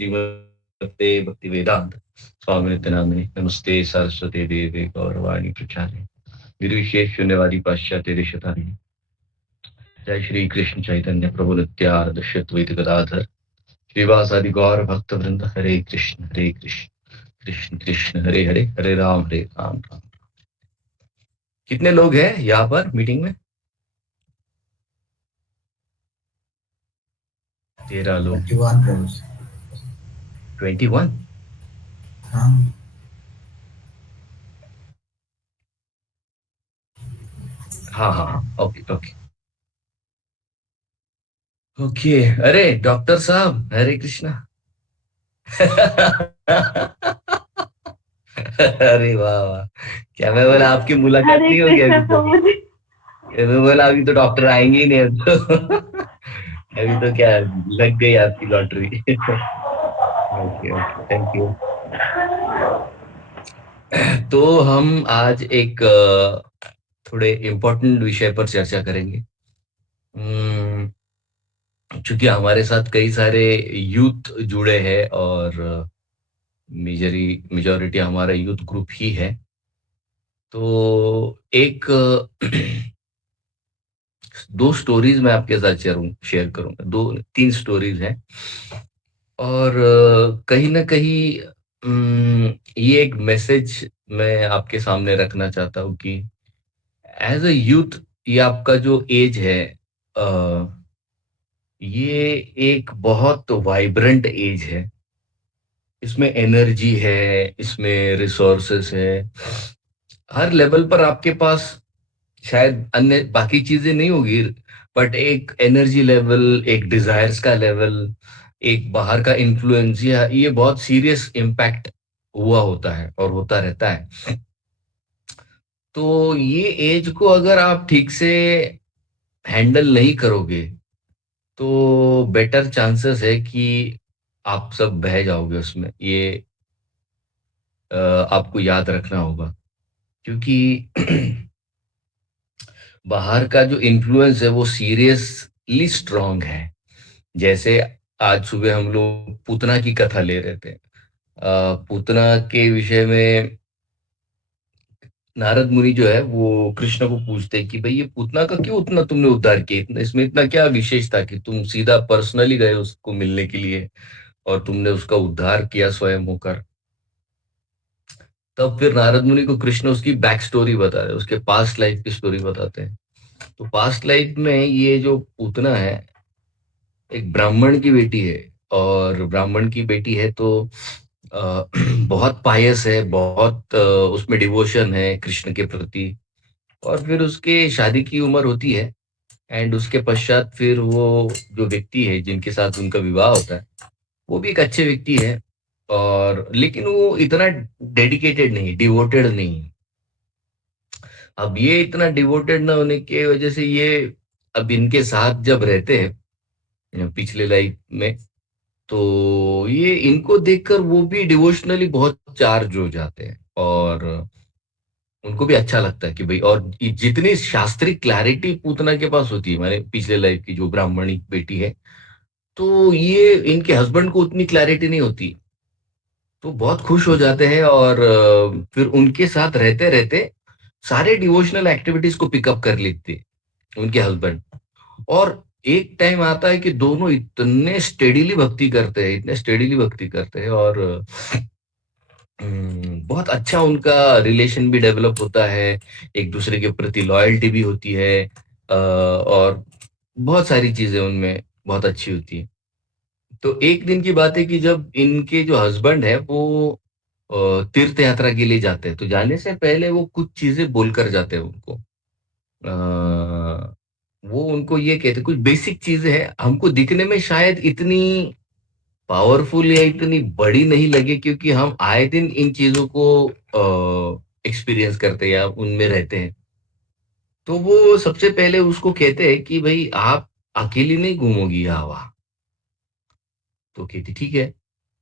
श्रीमते भक्तिवेदांत स्वामी नित्यानंद नमस्ते सरस्वती देवी गौरवाणी प्रचारे निर्विशेष शून्यवादी पाश्चात्य देशतारिणी जय श्री कृष्ण चैतन्य प्रभु नित्यानंद द्वैत गदाधर श्रीवासादि गौर भक्त वृंद हरे कृष्ण कृष्ण कृष्ण हरे हरे हरे राम राम। कितने लोग हैं यहाँ पर मीटिंग में? 13 लोग। 21। हाँ हाँ हाँ हाँ, ओके ओके ओके। अरे डॉक्टर साहब हरे कृष्णा। अरे वाह वाह, क्या मैं बोला आपकी मुलाकात हरे नहीं होगी कृष्ण। अभी तो तक? मुझे मैं बोला अभी तो डॉक्टर आएंगे ही नहीं अब तो। अभी तो क्या लग गई आपकी lottery. Okay okay, thank you. तो हम आज एक थोड़े इम्पोर्टेंट विषय पर चर्चा करेंगे। चूंकि हमारे साथ कई सारे यूथ जुड़े हैं और मेजोरिटी हमारा यूथ ग्रुप ही है। तो एक दो स्टोरीज मैं आपके साथ शेयर करूंगा। दो तीन स्टोरीज हैं और कहीं ना कहीं ये एक मैसेज मैं आपके सामने रखना चाहता हूँ कि एज अ यूथ, ये आपका जो एज है, अ, ये एक बहुत वाइब्रेंट एज है। इसमें एनर्जी है, इसमें रिसोर्सेस है। हर लेवल पर आपके पास शायद अन्य बाकी चीजें नहीं होगी, बट एक एनर्जी लेवल, एक डिजायर्स का लेवल, एक बाहर का इन्फ्लुएंस, ये बहुत सीरियस इम्पैक्ट हुआ होता है और होता रहता है। तो ये एज को अगर आप ठीक से हैंडल नहीं करोगे तो बेटर चांसेस है कि आप सब बह जाओगे उसमें। ये आपको याद रखना होगा, क्योंकि बाहर का जो इन्फ्लुएंस है वो सीरियसली स्ट्रांग है। जैसे आज सुबह हम लोग पूतना की कथा ले रहे थे। पूतना के विषय में नारद मुनि जो है वो कृष्ण को पूछते हैं कि भाई ये पूतना का क्यों उतना तुमने उद्धार किया, इतना इसमें इतना क्या विशेष था कि तुम सीधा पर्सनली गए उसको मिलने के लिए और तुमने उसका उद्धार किया स्वयं होकर। तब फिर नारद मुनि को कृष्ण उसकी बैक स्टोरी बता रहे, उसके पास्ट लाइफ की स्टोरी बताते हैं। तो पास्ट लाइफ में ये जो पूतना है एक ब्राह्मण की बेटी है, और ब्राह्मण की बेटी है तो बहुत पायस है, बहुत उसमें डिवोशन है कृष्ण के प्रति। और फिर उसके शादी की उम्र होती है, एंड उसके पश्चात फिर वो जो व्यक्ति है जिनके साथ उनका विवाह होता है वो भी एक अच्छे व्यक्ति है, और लेकिन वो इतना डेडिकेटेड नहीं, डिवोटेड नहीं। अब ये इतना डिवोटेड ना होने की वजह से ये अब इनके साथ जब रहते हैं पिछले लाइफ में, तो ये इनको देखकर वो भी डिवोशनली बहुत चार्ज हो जाते हैं और उनको भी अच्छा लगता है कि भाई, और जितनी शास्त्रीय क्लैरिटी पूतना के पास होती है, माने पिछले लाइफ की जो ब्राह्मणी बेटी है, तो ये इनके हस्बैंड को उतनी क्लैरिटी नहीं होती। तो बहुत खुश हो जाते हैं और फिर उनके साथ रहते रहते सारे डिवोशनल एक्टिविटीज को पिकअप कर लेते हैं उनके हस्बैंड। और एक टाइम आता है कि दोनों इतने स्टेडीली भक्ति करते हैं, इतने स्टेडीली भक्ति करते हैं, और बहुत अच्छा उनका रिलेशन भी डेवलप होता है, एक दूसरे के प्रति लॉयल्टी भी होती है, और बहुत सारी चीजें उनमें बहुत अच्छी होती है। तो एक दिन की बात है कि जब इनके जो हस्बैंड है वो तीर्थ यात्रा के लिए जाते हैं, तो जाने से पहले वो कुछ चीजें बोलकर जाते हैं उनको। वो उनको ये कहते, कुछ बेसिक चीजें हैं, हमको दिखने में शायद इतनी पावरफुल या इतनी बड़ी नहीं लगे, क्योंकि हम आए दिन इन चीजों को एक्सपीरियंस करते हैं या उनमें रहते हैं। तो वो सबसे पहले उसको कहते हैं कि भाई आप अकेली नहीं घूमोगी यहाँ वहाँ। तो कहती ठीक है।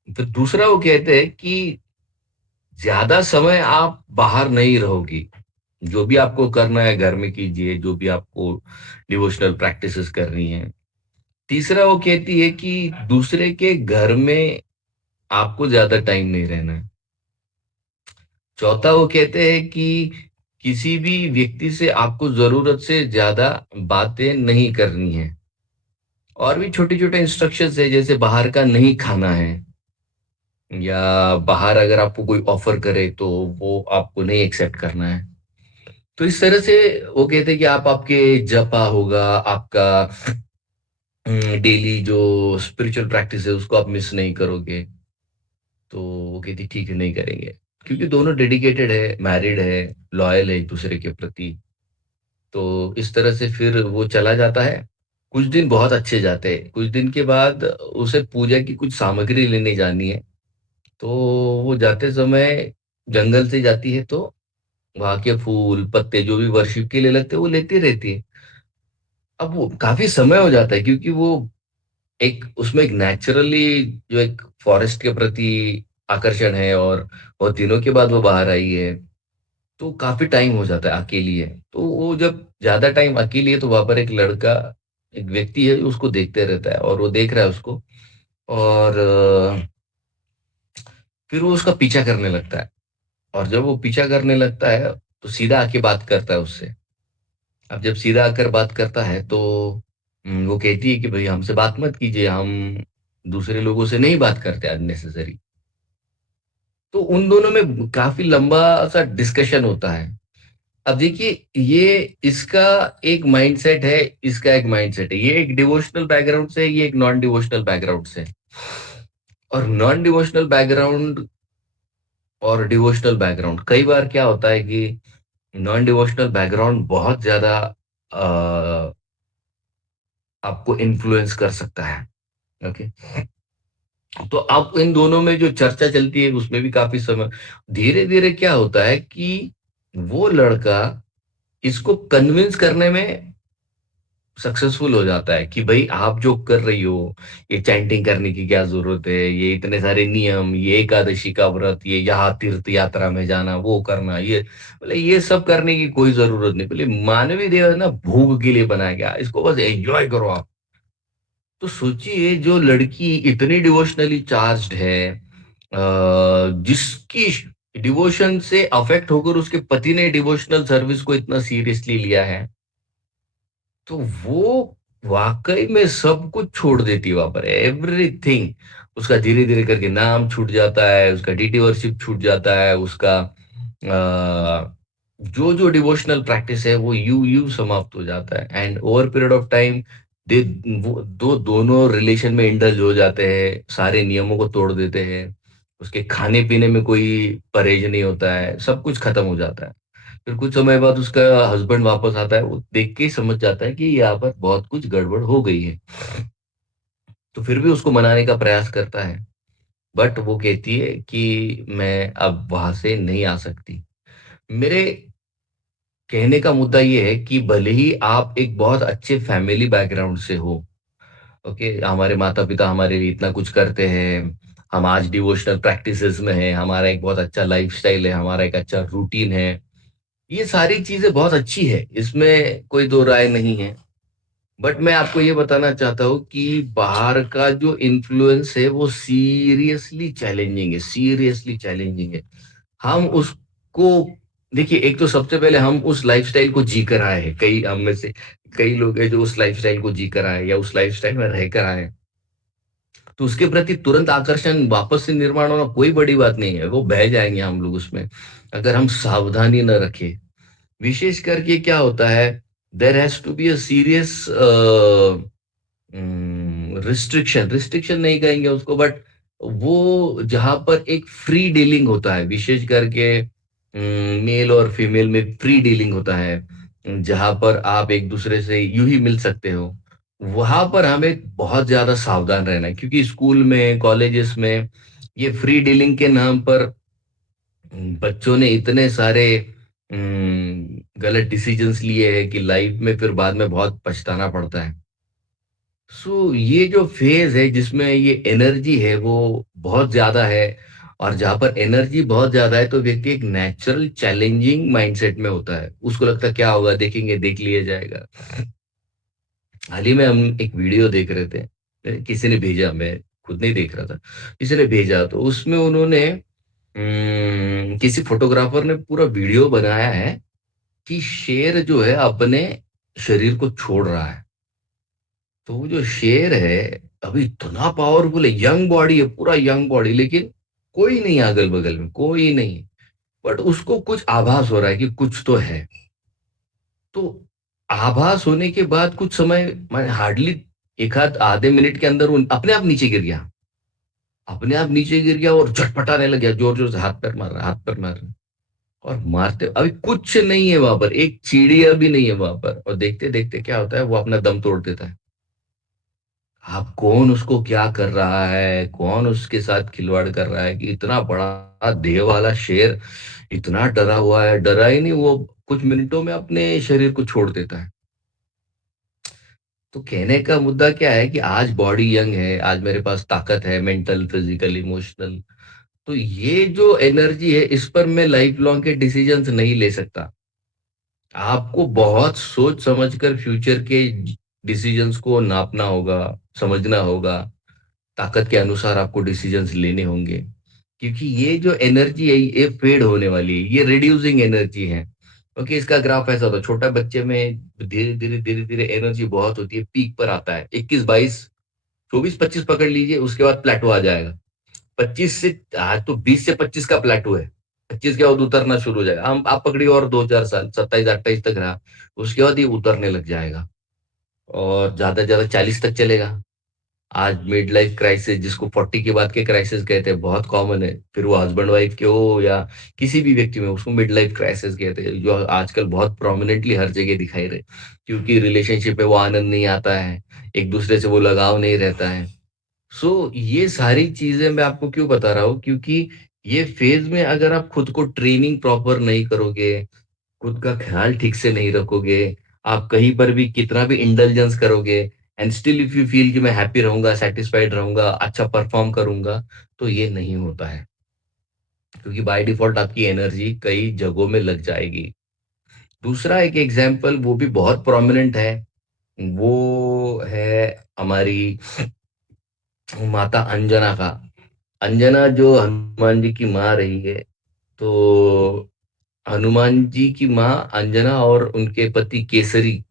फिर दूसरा वो कहते हैं कि ज्यादा समय आप बाहर नहीं रहोगी, जो भी आपको करना है घर में कीजिए, जो भी आपको डिवोशनल प्रैक्टिसेस करनी है। तीसरा वो कहती है कि दूसरे के घर में आपको ज्यादा टाइम नहीं रहना है। चौथा, वो कहते हैं कि किसी भी व्यक्ति से आपको जरूरत से ज्यादा बातें नहीं करनी है। और भी छोटे छोटे इंस्ट्रक्शंस है, जैसे बाहर का नहीं खाना है, या बाहर अगर आपको कोई ऑफर करे तो वो आपको नहीं एक्सेप्ट करना है। तो इस तरह से वो कहते हैं कि आप आपके जपा होगा, आपका डेली जो स्पिरिचुअल प्रैक्टिस है उसको आप मिस नहीं करोगे। तो वो कहती ठीक है, नहीं करेंगे, क्योंकि दोनों डेडिकेटेड है, मैरिड है, लॉयल है एक दूसरे के प्रति। तो इस तरह से फिर वो चला जाता है। कुछ दिन बहुत अच्छे जाते हैं, कुछ दिन के बाद उसे पूजा की कुछ सामग्री लेने जानी है। तो वो जाते समय जंगल से जाती है, तो वहां के फूल पत्ते जो भी वर्शिप के लिए लगते हैं वो लेती रहती है। अब वो काफी समय हो जाता है, क्योंकि वो एक उसमें एक नेचुरली जो एक फॉरेस्ट के प्रति आकर्षण है, और बहुत दिनों के बाद वो बाहर आई है। तो काफी टाइम हो जाता है, अकेली है। तो वो जब ज्यादा टाइम अकेली है, तो वहां पर एक लड़का, एक व्यक्ति है, उसको देखते रहता है, और वो देख रहा है उसको। और फिर वो उसका पीछा करने लगता है। और जब वो पीछा करने लगता है, तो सीधा आके बात करता है उससे। अब जब सीधा आकर बात करता है, तो वो कहती है कि भाई हमसे बात मत कीजिए, हम दूसरे लोगों से नहीं बात करते अननेसेसरी। तो उन दोनों में काफी लंबा सा डिस्कशन होता है। अब देखिए, ये इसका एक माइंडसेट है, इसका एक माइंडसेट है। ये एक डिवोशनल बैकग्राउंड से है, ये एक नॉन डिवोशनल बैकग्राउंड से है। और नॉन डिवोशनल बैकग्राउंड और डिवोशनल बैकग्राउंड, कई बार क्या होता है कि नॉन डिवोशनल बैकग्राउंड बहुत ज्यादा आपको इन्फ्लुएंस कर सकता है। ओके। तो अब इन दोनों में जो चर्चा चलती है उसमें भी काफी समय, धीरे धीरे क्या होता है कि वो लड़का इसको कन्विंस करने में सक्सेसफुल हो जाता है कि भाई आप जो कर रही हो, ये चैंटिंग करने की क्या जरूरत है, ये इतने सारे नियम, ये एकादशी का व्रत, ये यहाँ तीर्थ यात्रा में जाना, वो करना, ये बोले ये सब करने की कोई जरूरत नहीं। बोले मानवीय देह है ना, भोग के लिए बनाया गया, इसको बस एंजॉय करो आप। तो सोचिए, जो लड़की इतनी डिवोशनली चार्ज्ड है, जिसकी डिवोशन से अफेक्ट होकर उसके पति ने डिवोशनल सर्विस को इतना सीरियसली लिया है, तो वो वाकई में सब कुछ छोड़ देती है वहां पर, एवरीथिंग। उसका धीरे धीरे करके नाम छूट जाता है, उसका डीटी वर्शिप छूट जाता है, उसका जो जो डिवोशनल प्रैक्टिस है वो यू यू समाप्त हो जाता है। And over period of time they वो दोनों रिलेशन में इंडल्ज हो जाते हैं, सारे नियमों को तोड़ देते हैं। उसके खाने पीने में कोई परहेज नहीं होता है, सब कुछ खत्म हो जाता है। फिर कुछ समय बाद उसका हस्बैंड वापस आता है, वो देख के ही समझ जाता है कि यहाँ पर बहुत कुछ गड़बड़ हो गई है। तो फिर भी उसको मनाने का प्रयास करता है, बट वो कहती है कि मैं अब वहां से नहीं आ सकती। मेरे कहने का मुद्दा ये है कि भले ही आप एक बहुत अच्छे फैमिली बैकग्राउंड से हो, ओके, हमारे माता पिता हमारे लिए इतना कुछ करते हैं, हम आज डिवोशनल प्रैक्टिसेस में हैं, हमारा एक बहुत अच्छा लाइफस्टाइल है, हमारा एक अच्छा रूटीन है, ये सारी चीजें बहुत अच्छी है, इसमें कोई दो राय नहीं है। बट मैं आपको ये बताना चाहता हूँ कि बाहर का जो इन्फ्लुएंस है वो सीरियसली चैलेंजिंग है, सीरियसली चैलेंजिंग है। हम उसको, देखिए, एक तो सबसे पहले हम उस लाइफस्टाइल को जी कर आए हैं, कई हम में से कई लोग हैं जो उस लाइफस्टाइल को जी कर आए या उस लाइफस्टाइल में रह कर आए हैं। तो उसके प्रति तुरंत आकर्षण वापस से निर्माण होना कोई बड़ी बात नहीं है, वो बह जाएंगे हम लोग उसमें, अगर हम सावधानी न रखें। विशेष करके क्या होता है, there has to be a serious restriction, restriction नहीं कहेंगे उसको, बट वो जहां पर एक फ्री डीलिंग होता है, विशेष करके मेल और फीमेल में फ्री डीलिंग होता है, जहां पर आप एक दूसरे से यूं ही मिल सकते हो, वहां पर हमें बहुत ज्यादा सावधान रहना है, क्योंकि स्कूल में, कॉलेजेस में ये फ्री डीलिंग के नाम पर बच्चों ने इतने सारे गलत डिसीजंस लिए हैं कि लाइफ में फिर बाद में बहुत पछताना पड़ता है। ये जो फेज है जिसमें ये एनर्जी है वो बहुत ज्यादा है, और जहां पर एनर्जी बहुत ज्यादा है तो व्यक्ति एक नेचुरल चैलेंजिंग माइंडसेट में होता है, उसको लगता है क्या होगा, देखेंगे, देख लिया जाएगा। हाल ही में हम एक वीडियो देख रहे थे, किसी ने भेजा, मैं खुद नहीं देख रहा था, किसी ने भेजा, तो उसमें उन्होंने किसी फोटोग्राफर ने पूरा वीडियो बनाया है कि शेर जो है अपने शरीर को छोड़ रहा है। तो वो जो शेर है अभी इतना पावरफुल है, यंग बॉडी है, पूरा यंग बॉडी, लेकिन कोई नहीं है अगल बगल में, कोई नहीं। बट उसको कुछ आभास हो रहा है कि कुछ तो है। तो आभास होने के बाद कुछ समय, मैं हार्डली एक आध आधे मिनट के अंदर वो अपने आप नीचे गिर गया। अपने आप नीचे गिर गया और झटपटाने लग गया, जोर जोर से हाथ पैर मार रहा, हाथ पैर मार रहा। और मारते अभी कुछ नहीं है वहां पर, एक चिड़िया भी नहीं है वहां पर, और देखते देखते क्या होता है, वो अपना दम तोड़ देता है। अब कौन उसको क्या कर रहा है, कौन उसके साथ खिलवाड़ कर रहा है कि इतना बड़ा देह वाला शेर इतना डरा हुआ है, डरा ही नहीं, वो कुछ मिनटों में अपने शरीर को छोड़ देता है। तो कहने का मुद्दा क्या है कि आज बॉडी यंग है, आज मेरे पास ताकत है, मेंटल, फिजिकल, इमोशनल। तो ये जो एनर्जी है, इस पर मैं लाइफ लॉन्ग के डिसीजंस नहीं ले सकता। आपको बहुत सोच समझकर फ्यूचर के डिसीजंस को नापना होगा, समझना होगा। ताकत के अनुसार आपको डिसीजंस लेने होंगे, क्योंकि ये जो एनर्जी है ये फेड होने वाली है, ये रिड्यूसिंग एनर्जी है। क्योंकि इसका ग्राफ ऐसा होता है, छोटा बच्चे में धीरे धीरे धीरे धीरे एनर्जी बहुत होती है, पीक पर आता है 21, 22, 24, 25 पकड़ लीजिए, उसके बाद प्लेटो आ जाएगा। 25 से आज तो 20 से 25 का प्लेटो है। 25 के बाद उतरना शुरू हो जाएगा, हम आप पकड़िए और 2 4 साल, 27 28 तक रहा, उसके बाद ये उतरने लग जाएगा और ज्यादा से ज्यादा 40 तक चलेगा। आज मिड लाइफ क्राइसिस, जिसको 40 के बाद के क्राइसिस कहते हैं, बहुत कॉमन है, फिर वो हस्बैंड वाइफ के हो या किसी भी व्यक्ति में, उसको मिड लाइफ क्राइसिस कहते हैं, जो आजकल बहुत प्रोमिनेंटली हर जगह दिखाई रहे। क्योंकि रिलेशनशिप में वो आनंद नहीं आता है, एक दूसरे से वो लगाव नहीं रहता है। सो ये सारी चीजें मैं आपको क्यों बता रहा हूँ, क्योंकि ये फेज में अगर आप खुद को ट्रेनिंग प्रॉपर नहीं करोगे, खुद का ख्याल ठीक से नहीं रखोगे, आप कहीं पर भी कितना भी इंडल्जेंस करोगे, and still if you feel कि मैं हैप्पी रहूंगा, सेटिस्फाइड रहूंगा, अच्छा परफॉर्म करूंगा, तो ये नहीं होता है। क्योंकि बाय डिफॉल्ट आपकी एनर्जी कई जगहों में लग जाएगी। दूसरा एक एग्जाम्पल वो भी बहुत प्रोमिनेंट है, वो है हमारी माता अंजना का। अंजना जो हनुमान जी की माँ रही है, तो हनुमान जी की माँ अंजना और उनके पति केसरी,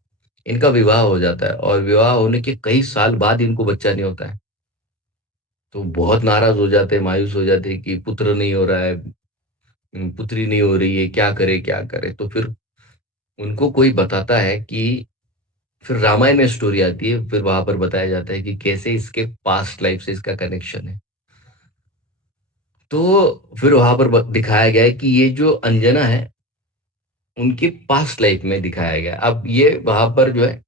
इनका विवाह हो जाता है, और विवाह होने के कई साल बाद इनको बच्चा नहीं होता है। तो बहुत नाराज हो जाते हैं, मायूस हो जाते हैं कि पुत्र नहीं हो रहा है, पुत्री नहीं हो रही है, क्या करे क्या करे। तो फिर उनको कोई बताता है कि, फिर रामायण में स्टोरी आती है, फिर वहां पर बताया जाता है कि कैसे इसके पास्ट लाइफ से इसका कनेक्शन है। तो फिर वहां पर दिखाया गया है कि ये जो अंजना है, उनके पास्ट लाइफ में दिखाया गया है। अब ये वहां पर जो है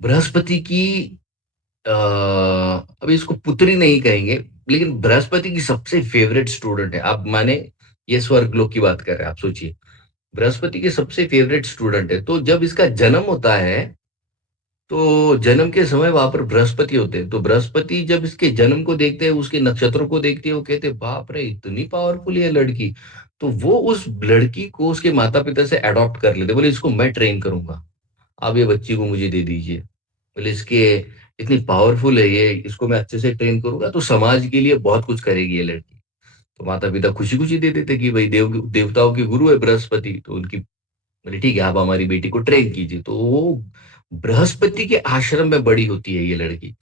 बृहस्पति की, अभी इसको पुत्री नहीं कहेंगे, लेकिन बृहस्पति की सबसे फेवरेट स्टूडेंट है। आप माने ये स्वर्ग लोक की बात कर रहे हैं, आप सोचिए, बृहस्पति के सबसे फेवरेट स्टूडेंट है। तो जब इसका जन्म होता है, तो जन्म के समय वहां पर बृहस्पति होते हैं, तो बृहस्पति जब इसके जन्म को देखते हैं, उसके नक्षत्रों को देखते हैं, वो कहते हैं बाप रे इतनी पावरफुल है लड़की। तो वो उस लड़की को उसके माता पिता से अडॉप्ट कर लेते, बोले इसको मैं ट्रेन करूंगा, आप ये बच्ची को मुझे दे दीजिए। बोले इसके इतनी पावरफुल है ये, इसको मैं अच्छे से ट्रेन करूंगा तो समाज के लिए बहुत कुछ करेगी ये लड़की। तो माता पिता खुशी खुशी दे देते कि भाई देवताओं के गुरु है बृहस्पति, तो उनकी बोले ठीक है आप हमारी बेटी को ट्रेन कीजिए। तो वो बृहस्पति के आश्रम में बड़ी होती है ये लड़की।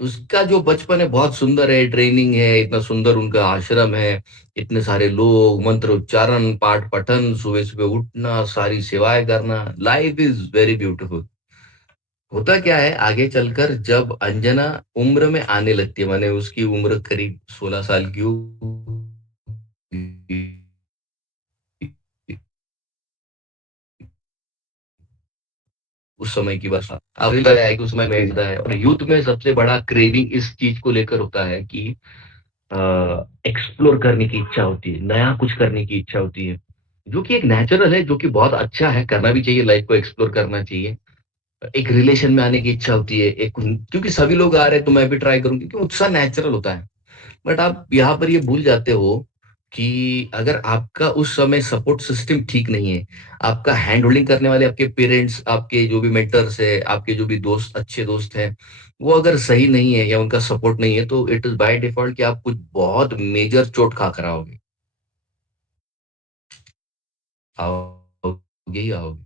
उसका जो बचपन है बहुत सुंदर है, ट्रेनिंग है, इतना सुंदर उनका आश्रम है, इतने सारे लोग, मंत्र उच्चारण, पाठ पठन, सुबह सुबह उठना, सारी सेवाएं करना, लाइफ इज वेरी ब्यूटीफुल। होता क्या है आगे चलकर, जब अंजना उम्र में आने लगती है, माने उसकी उम्र करीब 16 साल की उस समय की बात। अब लग रहा है कि उस समय में होता है, और यूथ में सबसे बड़ा क्रेविंग इस चीज को लेकर होता है कि एक्सप्लोर करने की इच्छा होती है, नया कुछ करने की इच्छा होती है, जो कि एक नेचुरल है, जो कि बहुत अच्छा है, करना भी चाहिए, लाइफ को एक्सप्लोर करना चाहिए। एक रिलेशन में आने की इच्छा होती है, एक, क्योंकि सभी लोग आ रहे हैं तो मैं भी ट्राई करूंगी, क्योंकि उत्साह नेचुरल होता है। बट आप यहाँ पर ये भूल जाते हो कि अगर आपका उस समय सपोर्ट सिस्टम ठीक नहीं है, आपका हैंड होल्डिंग करने वाले आपके पेरेंट्स, आपके जो भी मेंटर्स है, आपके जो भी दोस्त अच्छे दोस्त हैं, वो अगर सही नहीं है या उनका सपोर्ट नहीं है, तो इट इज़ बाय डिफ़ॉल्ट कि आप कुछ बहुत मेजर चोट खा कर आओगे। आओगे ही आओगे।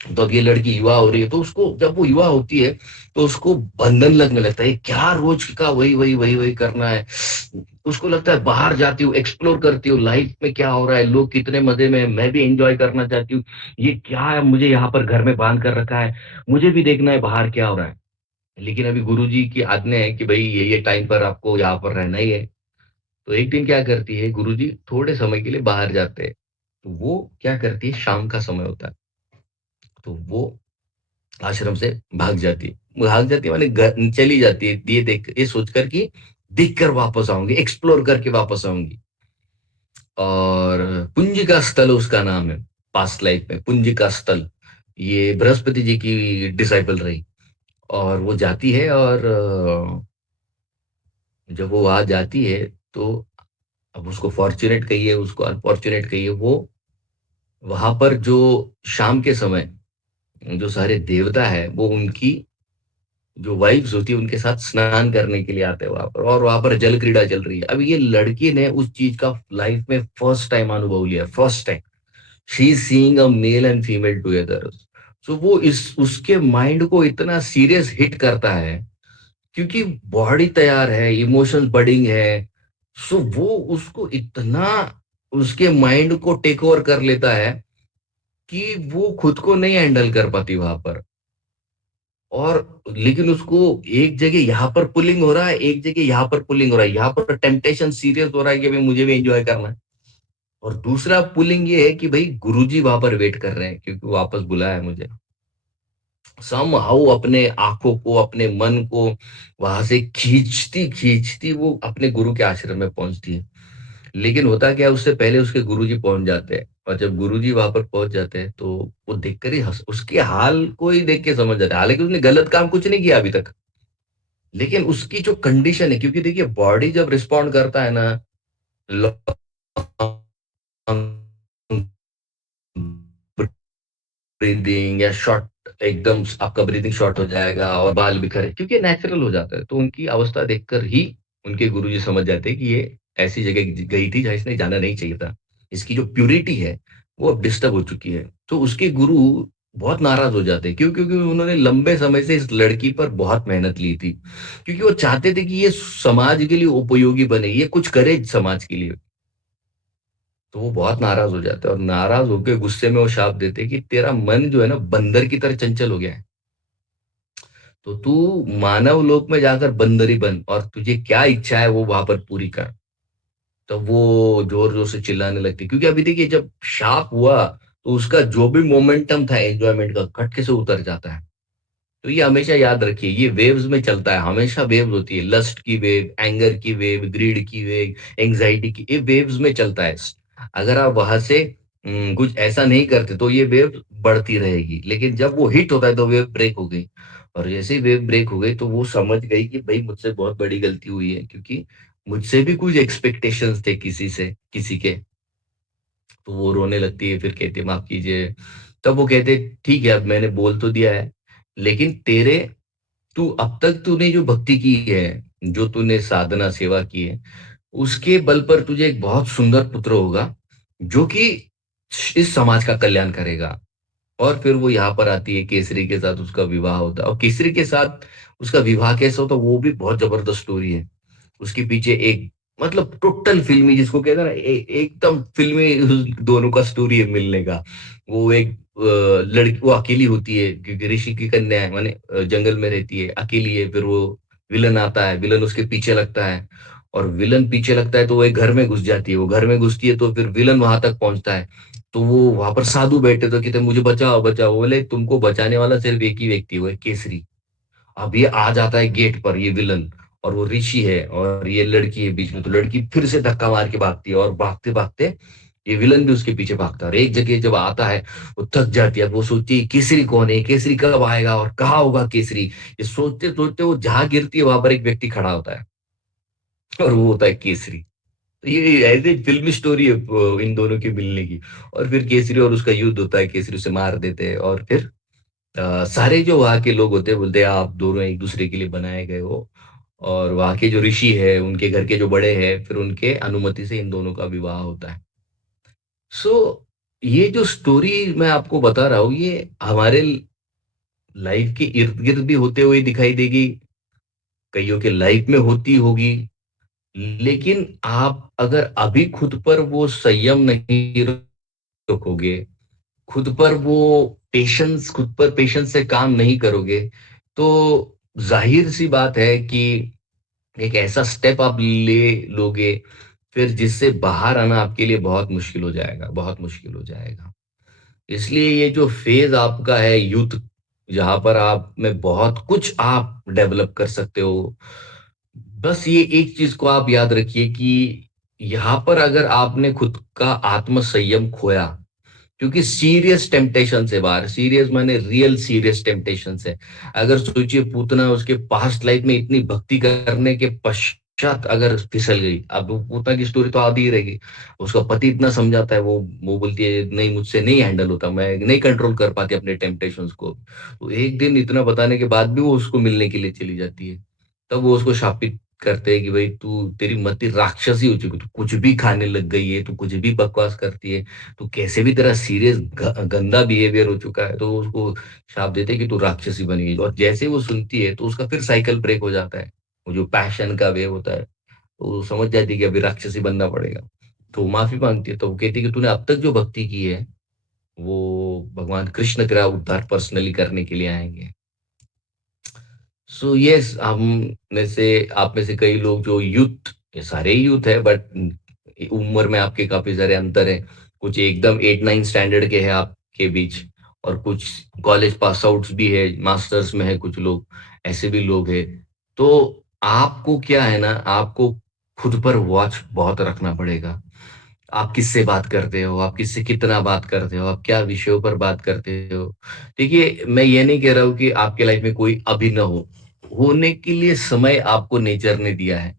तो अब ये लड़की युवा हो रही है, तो उसको जब वो युवा होती है, तो उसको बंधन लगने लगता है, क्या रोज का वही करना है। उसको लगता है बाहर जाती हूँ, एक्सप्लोर करती हूँ, लाइफ में क्या हो रहा है, लोग कितने मजे में हैं, मैं भी एंजॉय करना चाहती हूँ। ये क्या है, मुझे यहाँ पर घर में बांध कर रखा है, मुझे भी देखना है बाहर क्या हो रहा है। लेकिन अभी गुरुजी की आज्ञा है कि भाई ये टाइम पर आपको यहाँ पर रहना ही है। तो एक दिन क्या करती है, गुरुजी थोड़े समय के लिए बाहर जाते हैं। तो वो क्या करती है, शाम का समय होता है, तो वो आश्रम से भाग जाती है माने चली जाती है, ये देख ये सोचकर कि देख कर वापस आऊंगी, एक्सप्लोर करके वापस आऊंगी। और पुंजिका स्थल उसका नाम है। पास्ट लाइफ में पुंजिका स्थल, ये बृहस्पति जी की डिसाइपल रही। और वो जाती है, और जब वो वहां जाती है, तो अब उसको फॉर्चुनेट कहिए, उसको अनफॉर्चुनेट कहिए, वो वहां पर जो शाम के समय जो सारे देवता है, वो उनकी जो वाइफ्स होती है उनके साथ स्नान करने के लिए आते हैं वहां पर, और वहां पर जल क्रीड़ा चल रही है। अब ये लड़की ने उस चीज का लाइफ में फर्स्ट टाइम अनुभव लिया, first time she is seeing a male and female together. So वो इस उसके माइंड को इतना सीरियस हिट करता है, क्योंकि बॉडी तैयार है, इमोशंस बडिंग है। सो वो उसको इतना, उसके माइंड को टेक ओवर कर लेता है कि वो खुद को नहीं हैंडल कर पाती वहां पर। और लेकिन उसको एक जगह यहाँ पर पुलिंग हो रहा है, एक जगह यहाँ पर पुलिंग हो रहा है, यहाँ पर टेम्पटेशन सीरियस हो रहा है कि भाई मुझे भी एंजॉय करना है। और दूसरा पुलिंग ये है कि भाई गुरुजी वहां पर वेट कर रहे हैं, क्योंकि वापस बुलाया है मुझे। सम हाउ अपने आंखों को, अपने मन को वहां से खींचती खींचती वो अपने गुरु के आश्रम में पहुंचती है। लेकिन होता क्या है, उससे पहले उसके गुरुजी पहुंच जाते हैं, और जब गुरुजी वहां पर पहुंच जाते हैं, तो वो देखकर ही उसके हाल को ही देख के समझ जाता है, हालांकि उसने गलत काम कुछ नहीं किया अभी तक। लेकिन उसकी जो कंडीशन है, क्योंकि देखिए बॉडी जब रिस्पॉन्ड करता है ना, ब्रीदिंग या शॉर्ट, एकदम आपका ब्रीदिंग शॉर्ट हो जाएगा और बाल बिखरे, क्योंकि नेचुरल हो जाता है, तो उनकी अवस्था देखकर ही उनके गुरुजी समझ जाते हैं कि ये ऐसी जगह गई थी जहां इसने जाना नहीं चाहिए था। इसकी जो प्यूरिटी है वो अब डिस्टर्ब हो चुकी है। तो उसके गुरु बहुत नाराज हो जाते हैं, क्यों? क्योंकि उन्होंने लंबे समय से इस लड़की पर बहुत मेहनत ली थी, क्योंकि वो चाहते थे कि ये समाज के लिए उपयोगी बने, ये कुछ करे समाज के लिए। तो वो बहुत नाराज हो जाते हैं, और नाराज होकर गुस्से में वो शाप देते हैं कि तेरा मन जो है ना, बंदर की तरह चंचल हो गया है, तो तू मानव लोक में जाकर बंदरी बन, और तुझे क्या इच्छा है वो वहां पर पूरी कर। तो वो जोर जोर से चिल्लाने लगती, क्योंकि अभी देखिए जब शाप हुआ, तो उसका जो भी मोमेंटम था एंजॉयमेंट का, खटके से उतर जाता है। तो ये हमेशा याद रखिए, ये वेव्स में चलता है, हमेशा वेव्स होती है, लस्ट की वेव, एंगर की वेव, ग्रीड की वेव, एंग्जाइटी की, ये वेव्स में चलता है। अगर आप वहां से कुछ ऐसा नहीं करते, तो ये वेव बढ़ती रहेगी, लेकिन जब वो हिट होता है, तो वेव ब्रेक हो गई। और जैसे ही वेव ब्रेक हो गई, तो वो समझ गई कि भाई मुझसे बहुत बड़ी गलती हुई है, क्योंकि मुझसे भी कुछ एक्सपेक्टेशंस थे किसी से, किसी के। तो वो रोने लगती है, फिर कहती है माफ कीजिए। तब वो कहते ठीक है, अब मैंने बोल तो दिया है, लेकिन तेरे, तू अब तक तूने जो भक्ति की है, जो तूने साधना सेवा की है, उसके बल पर तुझे एक बहुत सुंदर पुत्र होगा, जो कि इस समाज का कल्याण करेगा। और फिर वो यहाँ पर आती है, केसरी के साथ उसका विवाह होता है, और केसरी के साथ उसका विवाह कैसे होता है, वो भी बहुत जबरदस्त स्टोरी है। उसके पीछे एक, मतलब टोटल फिल्मी जिसको कहते हैं ना, एकदम फिल्मी उस दोनों का स्टोरी है मिलने का। वो एक लड़की, वो अकेली होती है, क्योंकि ऋषि की कन्या है, माने जंगल में रहती है, अकेली है। फिर वो विलन आता है, विलन उसके पीछे लगता है, और विलन पीछे लगता है, तो वो एक घर में घुस जाती है, वो घर में घुसती है, तो फिर विलन वहां तक पहुंचता है। तो वो वहां पर साधु बैठे, तो कहते मुझे बचाओ बचाओ, बोले तुमको बचाने वाला सिर्फ एक ही व्यक्ति, वो है केसरी। अब ये आ जाता है गेट पर, ये विलन, और वो ऋषि है, और ये लड़की है बीच में, तो लड़की फिर से धक्का मार के भागती है, और भागते भागते ये विलन भी उसके पीछे भागता है, और एक जगह जब आता है, वो थक जाती है। अब वो सोचती है केसरी कौन है, केसरी कब आएगा, और कहाँ होगा केसरी। ये सोचते सोचते वो जहां गिरती है, वहां पर एक व्यक्ति खड़ा होता है, और वो होता है केसरी। तो ये ऐसे फिल्मी स्टोरी है इन दोनों की मिलने की। और फिर केसरी और उसका युद्ध होता है, केसरी उसे मार देते हैं, और फिर सारे जो वहाँ के लोग होते हैं बोलते हैं आप दोनों एक दूसरे के लिए बनाए गए हो। और वहाँ के जो ऋषि है, उनके घर के जो बड़े हैं, फिर उनके अनुमति से इन दोनों का विवाह होता है। सो ये जो स्टोरी मैं आपको बता रहा हूँ, ये हमारे लाइफ के इर्द गिर्द भी होते हुए दिखाई देगी, कईयों के लाइफ में होती होगी। लेकिन आप अगर अभी खुद पर वो संयम नहीं रखोगे, खुद पर वो पेशेंस, खुद पर पेशेंस से काम नहीं करोगे, तो जाहिर सी बात है कि एक ऐसा स्टेप आप ले लोगे, फिर जिससे बाहर आना आपके लिए बहुत मुश्किल हो जाएगा, बहुत मुश्किल हो जाएगा। इसलिए ये जो फेज आपका है यूथ, जहां पर आप में बहुत कुछ आप डेवलप कर सकते हो, बस ये एक चीज को आप याद रखिए कि यहाँ पर अगर आपने खुद का आत्म संयम खोया, क्योंकि सीरियस टेम्पटेशन से बाहर, सीरियस माने रियल सीरियस टेम्पटेशन से, अगर सोचिए पूतना उसके पास्ट लाइफ में इतनी भक्ति करने के पश्चात अगर फिसल गई, अब वो पूतना की स्टोरी तो आधी ही रहेगी। उसका पति इतना समझाता है, वो बोलती है नहीं मुझसे नहीं हैंडल होता, मैं नहीं कंट्रोल कर पाती अपने टेम्पटेशंस को। तो एक दिन इतना बताने के बाद भी वो उसको मिलने के लिए चली जाती है। तब वो उसको शापित करते हैं कि भाई तू, तेरी मति राक्षसी हो चुकी, तू कुछ भी खाने लग गई है, तू कुछ भी बकवास करती है, तो कैसे भी तेरा सीरियस गंदा बिहेवियर हो चुका है, तो वो उसको शाप देते हैं कि तू राक्षसी बन गई। और जैसे वो सुनती है तो उसका फिर साइकिल ब्रेक हो जाता है, वो जो पैशन का वे होता है, तो वो समझ जाती है कि अभी राक्षसी बनना पड़ेगा। तो वो माफी मांगती है, तो वो कहती है कि तूने अब तक जो भक्ति की है, वो भगवान कृष्ण तेरा उद्धार पर्सनली करने के लिए आएंगे। सो यस, हम में से, आप में से कई लोग जो यूथ, ये सारे ही यूथ है, बट उम्र में आपके काफी सारे अंतर है। कुछ एकदम 8-9 स्टैंडर्ड के हैं आपके बीच, और कुछ कॉलेज पास आउट्स भी है, मास्टर्स में है कुछ लोग, ऐसे भी लोग हैं। तो आपको क्या है ना, आपको खुद पर वॉच बहुत रखना पड़ेगा। आप किससे बात करते हो, आप किससे कितना बात करते हो, आप क्या विषयों पर बात करते हो। देखिए, मैं ये नहीं कह रहा हूँ कि आपके लाइफ में कोई अभी न हो, होने के लिए समय आपको नेचर ने दिया है।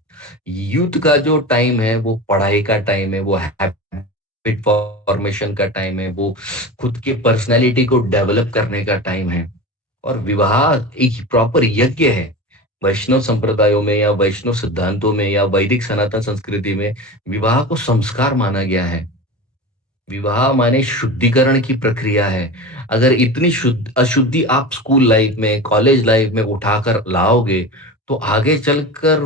यूथ का जो टाइम है वो पढ़ाई का टाइम है, वो हैबिट फॉर्मेशन का टाइम है, वो खुद के पर्सनैलिटी को डेवलप करने का टाइम है। और विवाह एक प्रॉपर यज्ञ है। वैष्णव संप्रदायों में या वैष्णव सिद्धांतों में या वैदिक सनातन संस्कृति में विवाह को संस्कार माना गया है। विवाह माने शुद्धिकरण की प्रक्रिया है। अगर इतनी शुद्ध अशुद्धि आप स्कूल लाइफ में, कॉलेज लाइफ में उठाकर लाओगे, तो आगे चलकर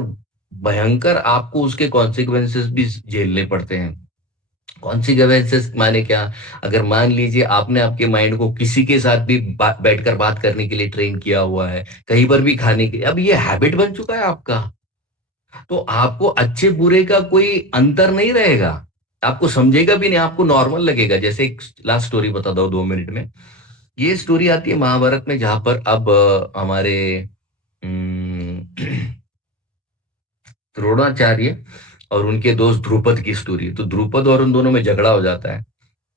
भयंकर आपको उसके कॉन्सिक्वेंसेस भी झेलने पड़ते हैं। कॉन्सिक्वेंसेस माने क्या? अगर मान लीजिए आपने आपके माइंड को किसी के साथ भी बैठकर बात करने के लिए ट्रेन किया हुआ है, कहीं पर भी खाने के, अब ये हैबिट बन चुका है आपका, तो आपको अच्छे बुरे का कोई अंतर नहीं रहेगा। आपको समझेगा भी नहीं, आपको नॉर्मल लगेगा। जैसे एक लास्ट स्टोरी बता दो 2 मिनट में। ये स्टोरी आती है महाभारत में, जहां पर अब हमारे अम, द्रोणाचार्य और उनके दोस्त द्रुपद की स्टोरी है। तो द्रुपद और उन दोनों में झगड़ा हो जाता है।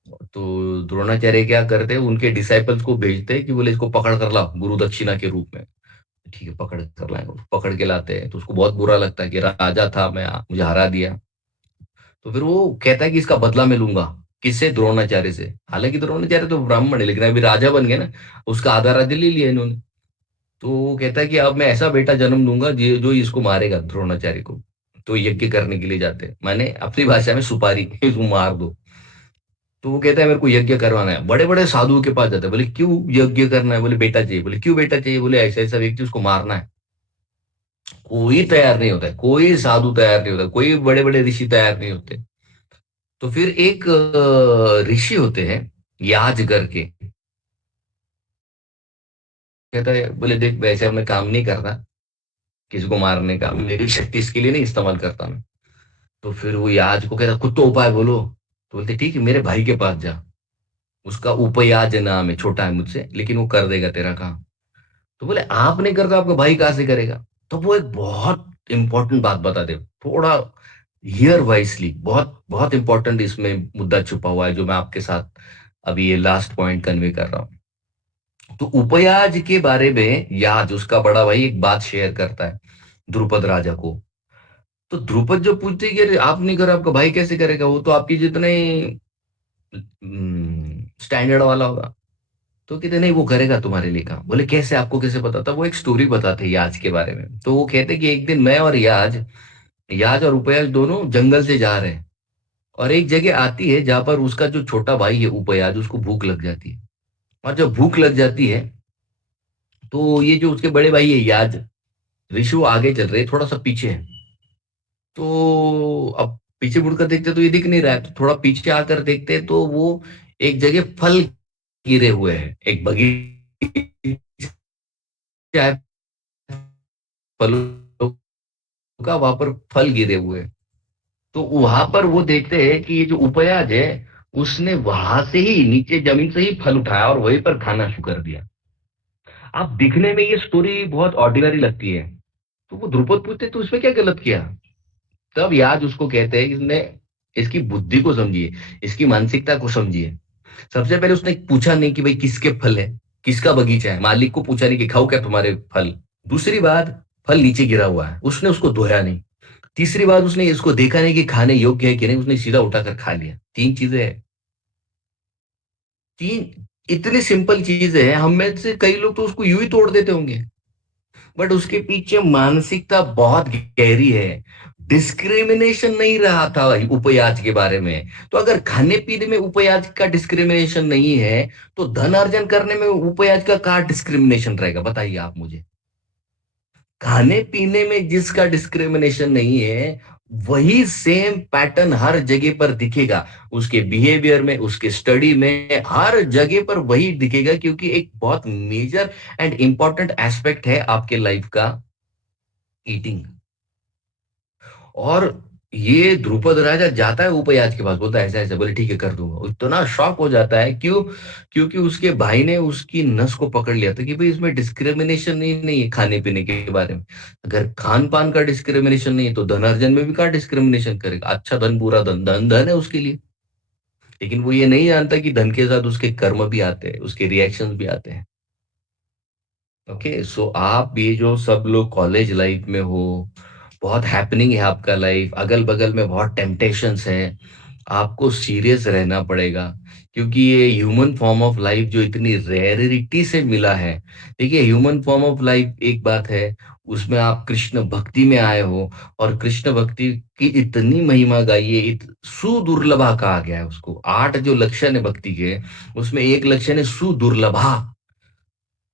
तो द्रोणाचार्य क्या करते हैं, उनके डिसाइपल्स को भेजते हैं कि बोले इसको पकड़ कर लाओ गुरु दक्षिणा के रूप में। ठीक है, पकड़ कर लाए, पकड़ के लाते हैं। तो उसको बहुत बुरा लगता है कि राजा था मैं, मुझे हरा दिया। तो फिर वो कहता है कि इसका बदला मैं लूंगा। किससे? द्रोणाचार्य से। हालांकि द्रोणाचार्य तो ब्राह्मण है, लेकिन अभी राजा बन गया ना, उसका आधा राज्य ले लिया इन्होंने। तो वो कहता है कि अब मैं ऐसा बेटा जन्म दूंगा जो इसको मारेगा, द्रोणाचार्य को। तो यज्ञ करने के लिए जाते हैं, माने अपनी भाषा में सुपारी इसको मार दो। तो वो कहता है मेरे को यज्ञ करवाना है, बड़े बड़े साधुओं के पास जाता है। बोले क्यों यज्ञ करना है? बोले बेटा चाहिए। बोले क्यों बेटा चाहिए? बोले ऐसा ऐसा व्यक्ति, उसको मारना है। कोई तैयार नहीं होता है, कोई साधु तैयार नहीं होता, कोई बड़े बड़े ऋषि तैयार नहीं होते। तो फिर एक ऋषि होते हैं, याज करके। कहता है, बोले देख वैसे मैं काम नहीं करता किसी को मारने का, मेरी शक्ति इसके लिए नहीं इस्तेमाल करता मैं। तो फिर वो याज को कहता खुद तो उपाय बोलो। तो बोलते ठीक है, मेरे भाई के पास जा, उसका उपयाज नाम है, छोटा है मुझसे, लेकिन वो कर देगा तेरा काम। तो बोले आप नहीं करता, आपका भाई कहाँ से करेगा? तो वो एक बहुत इंपॉर्टेंट बात बता दे, थोड़ा हियर वाइसली, बहुत बहुत इंपॉर्टेंट इसमें मुद्दा छुपा हुआ है, जो मैं आपके साथ अभी ये लास्ट पॉइंट कन्वे कर रहा हूँ। तो उपयाज के बारे में याज, उसका बड़ा भाई, एक बात शेयर करता है द्रुपद राजा को। तो ध्रुपद जो पूछती है कि अरे आप नहीं करो, आपका भाई कैसे करेगा, वो तो आपकी जितने स्टैंडर्ड वाला होगा। तो कहते नहीं, वो करेगा तुम्हारे लिए काम। बोले कैसे, आपको कैसे पता था? वो एक स्टोरी बताते याज के बारे में। तो वो कहते कि एक दिन मैं और याज, याज और उपयाज दोनों जंगल से जा रहे हैं, और एक जगह आती है जहां पर उसका जो छोटा भाई है उपयाज, उसको भूख लग जाती है। और जब भूख लग जाती है तो ये जो उसके बड़े भाई है याज, ऋषु आगे चल रहे, थोड़ा सा पीछे है। तो अब पीछे मुड़कर देखते तो ये दिख नहीं रहा है, तो थोड़ा पीछे आकर देखते तो वो एक जगह फल गिरे हुए हैं, एक बगीचा है फलों का, वहां पर फल गिरे हुए हैं। तो वहां पर वो देखते हैं कि ये जो उपयाज है, उसने वहां से ही नीचे जमीन से ही फल उठाया और वहीं पर खाना शुरू कर दिया। अब दिखने में ये स्टोरी बहुत ऑर्डिनरी लगती है। तो वो ध्रुपद पूछते तो इसमें क्या गलत किया? तब याद उसको कहते हैं कि इसने इसकी बुद्धि को समझिए, इसकी मानसिकता को समझिए। सबसे पहले उसने पूछा नहीं कि भाई किसके फल है, किसका बगीचा है, मालिक को पूछा नहीं कि खाओ क्या तुम्हारे फल। दूसरी बात, फल नीचे गिरा हुआ है, उसने उसको धोया नहीं। तीसरी बात, उसने इसको देखा नहीं कि खाने योग्य है कि नहीं, उसने सीधा उठाकर खा लिया। तीन चीजें हैं। तीन इतनी सिंपल चीजें हैं, हम में से कई लोग तो उसको यूं ही तोड़ देते होंगे, बट उसके पीछे मानसिकता बहुत गहरी है। डिस्क्रिमिनेशन नहीं रहा था उपयाज के बारे में। तो अगर खाने पीने में उपयाज का डिस्क्रिमिनेशन नहीं है, तो धन अर्जन करने में उपयाज का कहाँ डिस्क्रिमिनेशन रहेगा, बताइए आप मुझे। खाने पीने में जिसका डिस्क्रिमिनेशन नहीं है, वही सेम पैटर्न हर जगह पर दिखेगा। उसके बिहेवियर में, उसके स्टडी में, हर जगह पर वही दिखेगा, क्योंकि एक बहुत मेजर एंड इंपॉर्टेंट एस्पेक्ट है आपके लाइफ का, ईटिंग। और ये ध्रुपद राजा जाता है उपयाज के पास, बोलता है ऐसा ऐसा, बोले ठीक है कर दूंगा। इतना शॉक हो जाता है, क्यों? क्योंकि उसके भाई ने उसकी नस को पकड़ लिया था कि भाई इसमें डिस्क्रिमिनेशन ही नहीं है खाने पीने के बारे में। अगर खान पान का डिस्क्रिमिनेशन नहीं है, तो धनार्जन में भी कहाँ डिस्क्रिमिनेशन करेगा? अच्छा धन, बुरा धन, धन धन है उसके लिए। लेकिन वो ये नहीं जानता कि धन के साथ उसके कर्म भी आते हैं, उसके रिएक्शंस भी आते हैं। ओके, सो आप ये जो सब लोग कॉलेज लाइफ में हो, बहुत हैपनिंग है आपका लाइफ, अगल बगल में बहुत टेम्पटेशंस है, आपको सीरियस रहना पड़ेगा। क्योंकि ये ह्यूमन फॉर्म ऑफ लाइफ जो इतनी रेयरिटी से मिला है। देखिए, ह्यूमन फॉर्म ऑफ लाइफ एक बात है, उसमें आप कृष्ण भक्ति में आए हो, और कृष्ण भक्ति की इतनी महिमा गाई है, सुदुर्लभा कहा गया है उसको। 8 जो लक्षण है भक्ति के, उसमें एक लक्षण है सुदुर्लभा।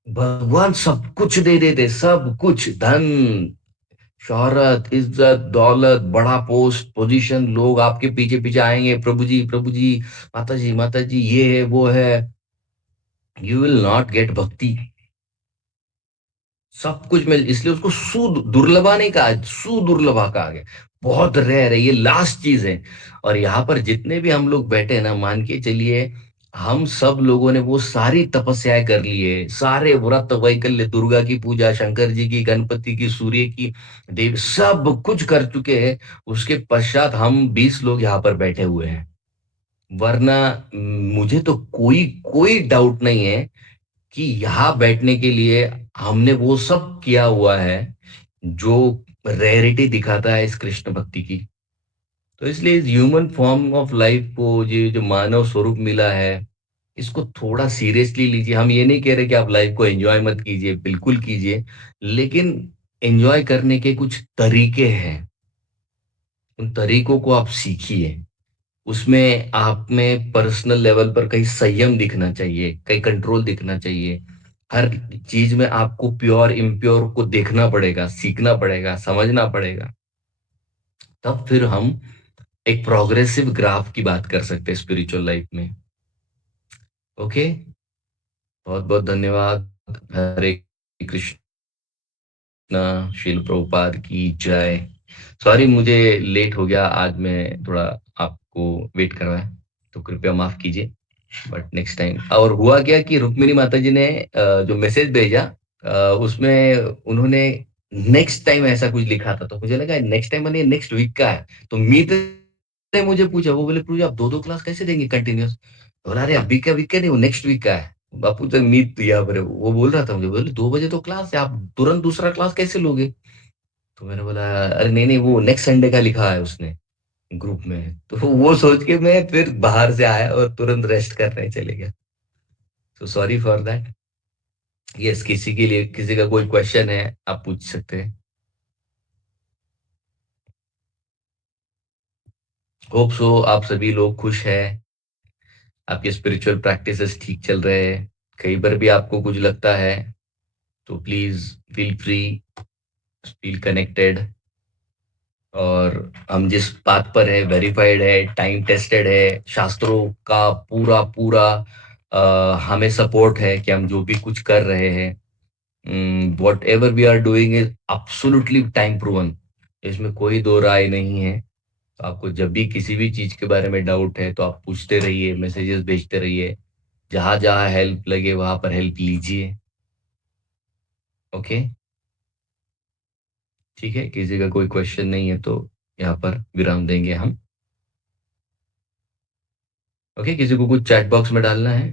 भगवान सब कुछ दे देते, सब कुछ, धन, शोहरत, इज्जत, दौलत, बड़ा पोस्ट पोजीशन, लोग आपके पीछे पीछे आएंगे, प्रभु जी, माता जी, ये है वो है। यू विल नॉट गेट भक्ति। सब कुछ मिल, इसलिए उसको दुर्लभा नहीं कहा, सुदुर्लभा कहा गया। बहुत रेयर है, ये लास्ट चीज है। और यहाँ पर जितने भी हम लोग बैठे हैं ना, मान के चलिए, हम सब लोगों ने वो सारी तपस्याएं कर ली है, सारे व्रत वैकल्य, दुर्गा की पूजा, शंकर जी की, गणपति की, सूर्य की, देव, सब कुछ कर चुके हैं। उसके पश्चात हम 20 लोग यहाँ पर बैठे हुए हैं। वरना मुझे तो कोई कोई डाउट नहीं है कि यहाँ बैठने के लिए हमने वो सब किया हुआ है जो रेयरिटी दिखाता है इस कृष्ण भक्ति की। तो इसलिए इस ह्यूमन फॉर्म ऑफ लाइफ को, ये जो मानव स्वरूप मिला है, इसको थोड़ा सीरियसली लीजिए। हम ये नहीं कह रहे कि आप लाइफ को एंजॉय मत कीजिए, बिल्कुल कीजिए, लेकिन एंजॉय करने के कुछ तरीके हैं, उन तरीकों को आप सीखिए। उसमें आप में पर्सनल लेवल पर कहीं संयम दिखना चाहिए, कहीं कंट्रोल दिखना चाहिए। हर चीज में आपको प्योर इम्प्योर को देखना पड़ेगा, सीखना पड़ेगा, समझना पड़ेगा। तब फिर हम एक प्रोग्रेसिव ग्राफ की बात कर सकते हैं स्पिरिचुअल लाइफ में। ओके, बहुत बहुत धन्यवाद। हरे कृष्णा, शिल प्रभुपाद की जय। सॉरी मुझे लेट हो गया, आज मैं थोड़ा आपको वेट करवाया, तो कृपया माफ कीजिए। But next time. और हुआ क्या कि रुक्मिणी माता जी ने जो मैसेज भेजा, उसमें उन्होंने नेक्स्ट टाइम ऐसा कुछ लिखा था, तो मुझे लगा नेक्स्ट टाइम मैंने नेक्स्ट वीक का है। तो मीत ने मुझे पूछा, वो बोले प्रभु जी, आप दो दो क्लास कैसे देंगे कंटिन्यूस? बोला अरे अभी का वीक का नहीं, वो नेक्स्ट वीक का है। बापू तक मीत यहाँ पर वो बोल रहा था मुझे, बोले 2 बजे तो क्लास है, आप तुरंत दूसरा क्लास कैसे लोगे? तो मैंने बोला अरे नहीं नहीं, वो नेक्स्ट संडे का लिखा है उसने ग्रुप में। तो वो सोच के मैं फिर बाहर से आया और तुरंत रेस्ट करने चले गया। So sorry for that. Yes, किसी के लिए किसी का कोई क्वेश्चन है आप पूछ सकते हैं। होप सो आप सभी लोग खुश हैं, आपके स्पिरिचुअल प्रैक्टिसेस ठीक चल रहे हैं। कई बार भी आपको कुछ लगता है तो please feel free, feel connected. और हम जिस बात पर है वेरीफाइड है, टाइम टेस्टेड है, शास्त्रों का पूरा पूरा हमें सपोर्ट है कि हम जो भी कुछ कर रहे हैं, whatever we are doing is absolutely time proven. इसमें कोई दो राय नहीं है। तो आपको जब भी किसी भी चीज के बारे में डाउट है तो आप पूछते रहिए, मैसेजेस भेजते रहिए, जहां जहां हेल्प लगे वहां पर हेल्प लीजिए। ओके, ठीक है, किसी का कोई क्वेश्चन नहीं है तो यहाँ पर विराम देंगे हम। ओके, किसी को कुछ चैट बॉक्स में डालना है?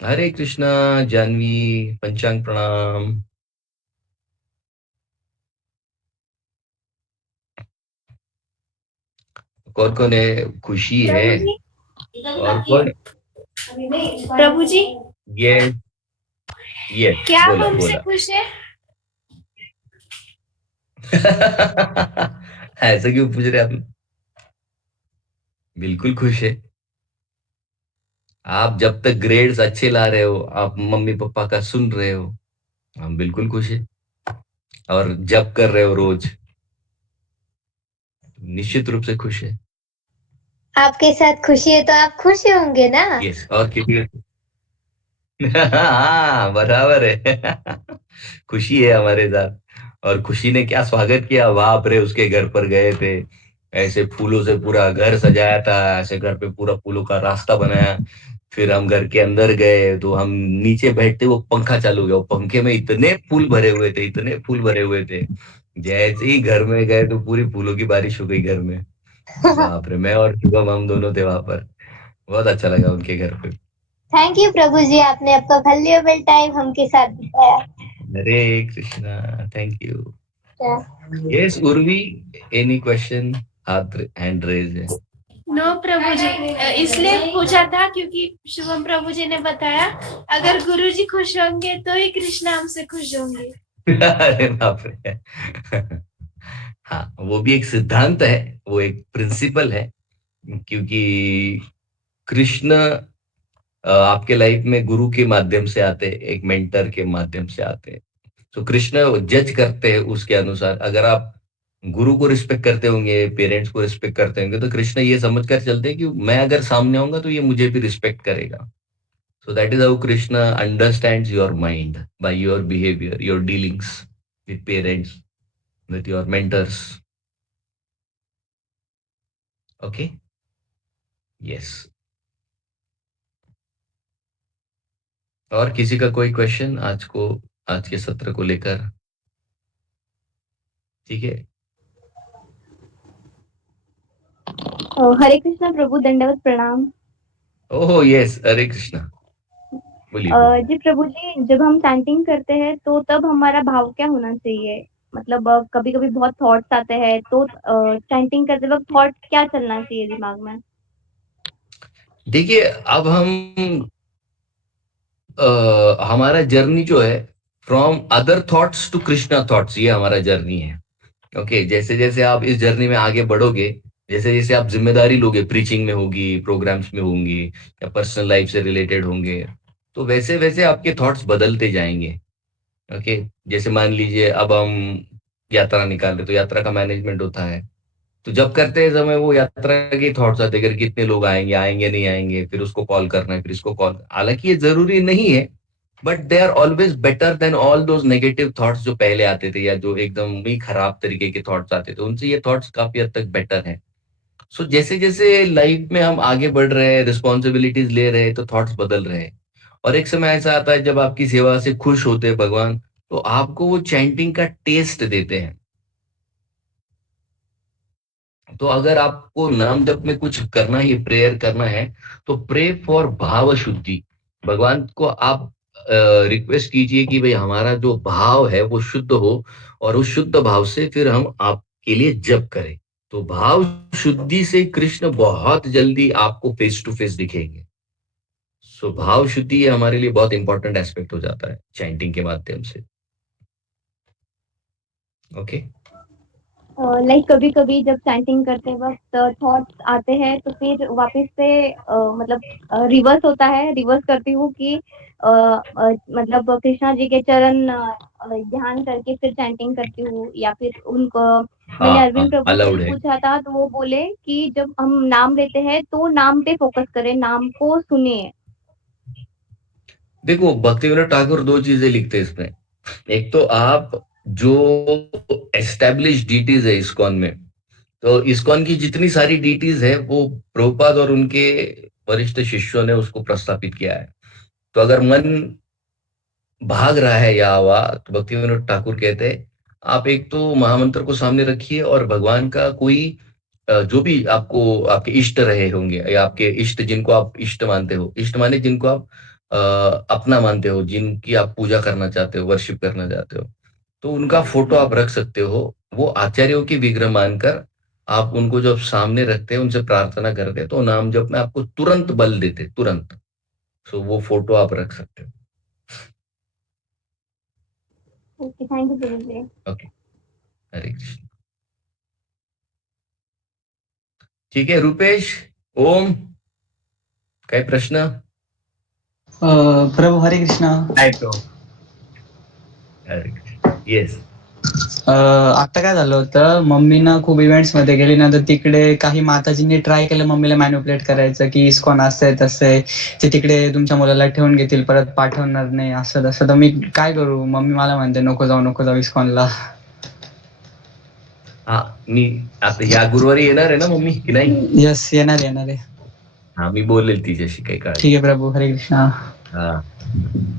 हरे कृष्णा, जानवी, पंचांग प्रणाम। कौन कौन है? खुशी है। प्रभु जी, और कौन? प्रभु जी, ये ये क्या आप बोला हमसे बोला। खुश है? ऐसा क्यों पूछ रहे आप? बिल्कुल खुश है। आप जब तक ग्रेड्स अच्छे ला रहे हो, आप मम्मी पापा का सुन रहे हो, हम बिल्कुल खुश है। और जब कर रहे हो रोज, निश्चित रूप से खुश है। आपके साथ खुशी है तो आप खुश होंगे ना। यस, और किसी हाँ बराबर है। खुशी है हमारे साथ। और खुशी ने क्या स्वागत किया, बाप रे, उसके घर पर गए थे, ऐसे फूलों से पूरा घर सजाया था, ऐसे घर पे पूरा फूलों का रास्ता बनाया। फिर हम घर के अंदर गए तो हम नीचे बैठते, वो पंखा चालू गया, वो पंखे में इतने फूल भरे हुए थे, इतने फूल भरे हुए थे। जैसे ही घर में गए तो पूरी फूलों की बारिश हो गई घर में। बाप रे, मैं और शुभम हम दोनों थे वहां पर। बहुत अच्छा लगा उनके घर पे। थैंक यू प्रभु जी, आपने आपका वैल्यूएबल टाइम हमके साथ बिताया। हरे कृष्णा, थैंक यू। क्या? Yes Urvi, any question? हाथ हैंड रेज है। नो प्रभु जी, इसलिए पूछा था क्योंकि शुभम प्रभु जी ने बताया अगर गुरु जी खुश होंगे तो ही कृष्णा हमसे खुश होंगे। अरे बाप रे। हाँ, वो भी एक सिद्धांत है, वो एक प्रिंसिपल है। क्योंकि कृष्ण आपके लाइफ में गुरु के माध्यम से आते हैं, एक मेंटर के माध्यम से आते हैं। तो कृष्ण जज करते हैं उसके अनुसार। अगर आप गुरु को रिस्पेक्ट करते होंगे, पेरेंट्स को रिस्पेक्ट करते होंगे, तो कृष्ण ये समझ कर चलते हैं कि मैं अगर सामने आऊंगा तो ये मुझे भी रिस्पेक्ट करेगा। So that is how Krishna understands your mind by your behaviour, your dealings with parents, with your mentors. Okay, yes. और किसी का कोई क्वेश्चन आज के सत्र को लेकर? ठीक है। हरे कृष्णा प्रभु, दंडवत प्रणाम। ओह यस, हरे कृष्णा, बोलिए बोलिए। जी प्रभु जी, जब हम चैंटिंग करते हैं तो तब हमारा भाव क्या होना चाहिए? मतलब कभी कभी बहुत थॉट्स आते हैं तो चैंटिंग करते वक्त थॉट क्या चलना चाहिए दिमाग में? देखिए, अब हमारा जर्नी जो है, from other thoughts to Krishna thoughts, ये हमारा जर्नी है। ओके, जैसे जैसे आप इस जर्नी में आगे बढ़ोगे, जैसे जैसे आप जिम्मेदारी लोगे, प्रीचिंग में होगी, प्रोग्राम्स में होंगी, या पर्सनल लाइफ से रिलेटेड होंगे, तो वैसे वैसे आपके थॉट्स बदलते जाएंगे। ओके, जैसे मान लीजिए अब हम यात्रा निकाल रहे, तो यात्रा का मैनेजमेंट होता है। तो जब करते हैं समय वो यात्रा के थॉट्स आते हैं, अगर कितने लोग आएंगे, आएंगे नहीं आएंगे, फिर उसको कॉल करना है, फिर इसको कॉल। हालांकि ये जरूरी नहीं है, but they are always better than all those negative thoughts जो पहले आते थे, या जो एकदम ही खराब तरीके के थॉट्स आते थे, उनसे ये थॉट्स काफी हद तक बेटर है। सो जैसे जैसे लाइफ में हम आगे बढ़ रहे हैं, रिस्पॉन्सिबिलिटीज ले रहे हैं, तो थॉट्स बदल रहे हैं। और एक समय ऐसा आता है जब आपकी सेवा से खुश होते हैं भगवान, तो आपको वो चैंटिंग का टेस्ट देते हैं। तो अगर आपको नाम जप में कुछ करना है, प्रेयर करना है, तो प्रे फॉर भाव शुद्धि। भगवान को आप रिक्वेस्ट कीजिए कि भाई हमारा जो भाव है वो शुद्ध हो, और उस शुद्ध भाव से फिर हम आपके लिए जप करें। तो भाव शुद्धि से कृष्ण बहुत जल्दी आपको फेस टू फेस दिखेंगे। सो भाव शुद्धि ये हमारे लिए बहुत इंपॉर्टेंट एस्पेक्ट हो जाता है चैंटिंग के माध्यम से। ओके। लाइक कभी कभी जब चैंटिंग करते वक्त थॉट्स आते हैं तो फिर वापस से मतलब रिवर्स होता है, रिवर्स करती हूँ कि मतलब कृष्णा जी के चरण ध्यान करके फिर चैंटिंग करती हूँ, या फिर उनको मैंने हाँ हाँ, अरविंद प्रभु से अलाउड भी है। पूछा था तो वो बोले कि जब हम नाम लेते हैं तो नाम पे फोकस करें, नाम को सुनिए। देखो भक्ति विनोद ठाकुर दो चीजें लिखते हैं इसमें। एक तो आप जो एस्टेब्लिश डीटीज है इस्कॉन में, तो इस्कॉन की जितनी सारी डीटीज है वो प्रभुपाद और उनके वरिष्ठ शिष्यों ने उसको प्रस्तापित किया है। तो अगर मन भाग रहा है या वह, तो भक्ति विनोद ठाकुर कहते हैं आप एक तो महामंत्र को सामने रखिए और भगवान का कोई जो भी आपको आपके इष्ट रहे होंगे या आपके इष्ट जिनको आप इष्ट मानते हो, इष्ट माने जिनको आप अपना मानते हो, जिनकी आप पूजा करना चाहते हो, वर्शिप करना चाहते हो, तो उनका फोटो आप रख सकते हो। वो आचार्यों की विग्रह मानकर आप उनको जब सामने रखते हैं, उनसे प्रार्थना करते हैं, तो नाम जप में आपको तुरंत बल देते, तुरंत। सो वो फोटो आप रख सकते हो। ओके, थैंक यू प्रभु जी। ओके, हरे कृष्ण। ठीक है रुपेश, ओम, काही प्रश्न? प्रभू हरे कृष्णा. हरे कृष्ण, येस. आता काय झालं होतं, मम्मी ना खूप इव्हेंट्स मध्ये गेली ना, तर तिकडे काही माताजींनी ट्राय केलं मम्मीला मॅन्युप्युलेट करायचं की इस्कॉन असं आहे तसं आहे, ते तिकडे तुमच्या मुलाला ठेवून घेतील, परत पाठवणार नाही, असं तसं. तर मी काय करू? मम्मी मला म्हणते नको जाऊ इस्कॉनला. हा, मी आता या गुरुवारी येणार आहे ना मम्मी की नाही? यस, येणार आहे. हा, मी बोलेल तिच्याशी, काही काळजी. ठीक आहे प्रभू, हरे कृष्णा. हा,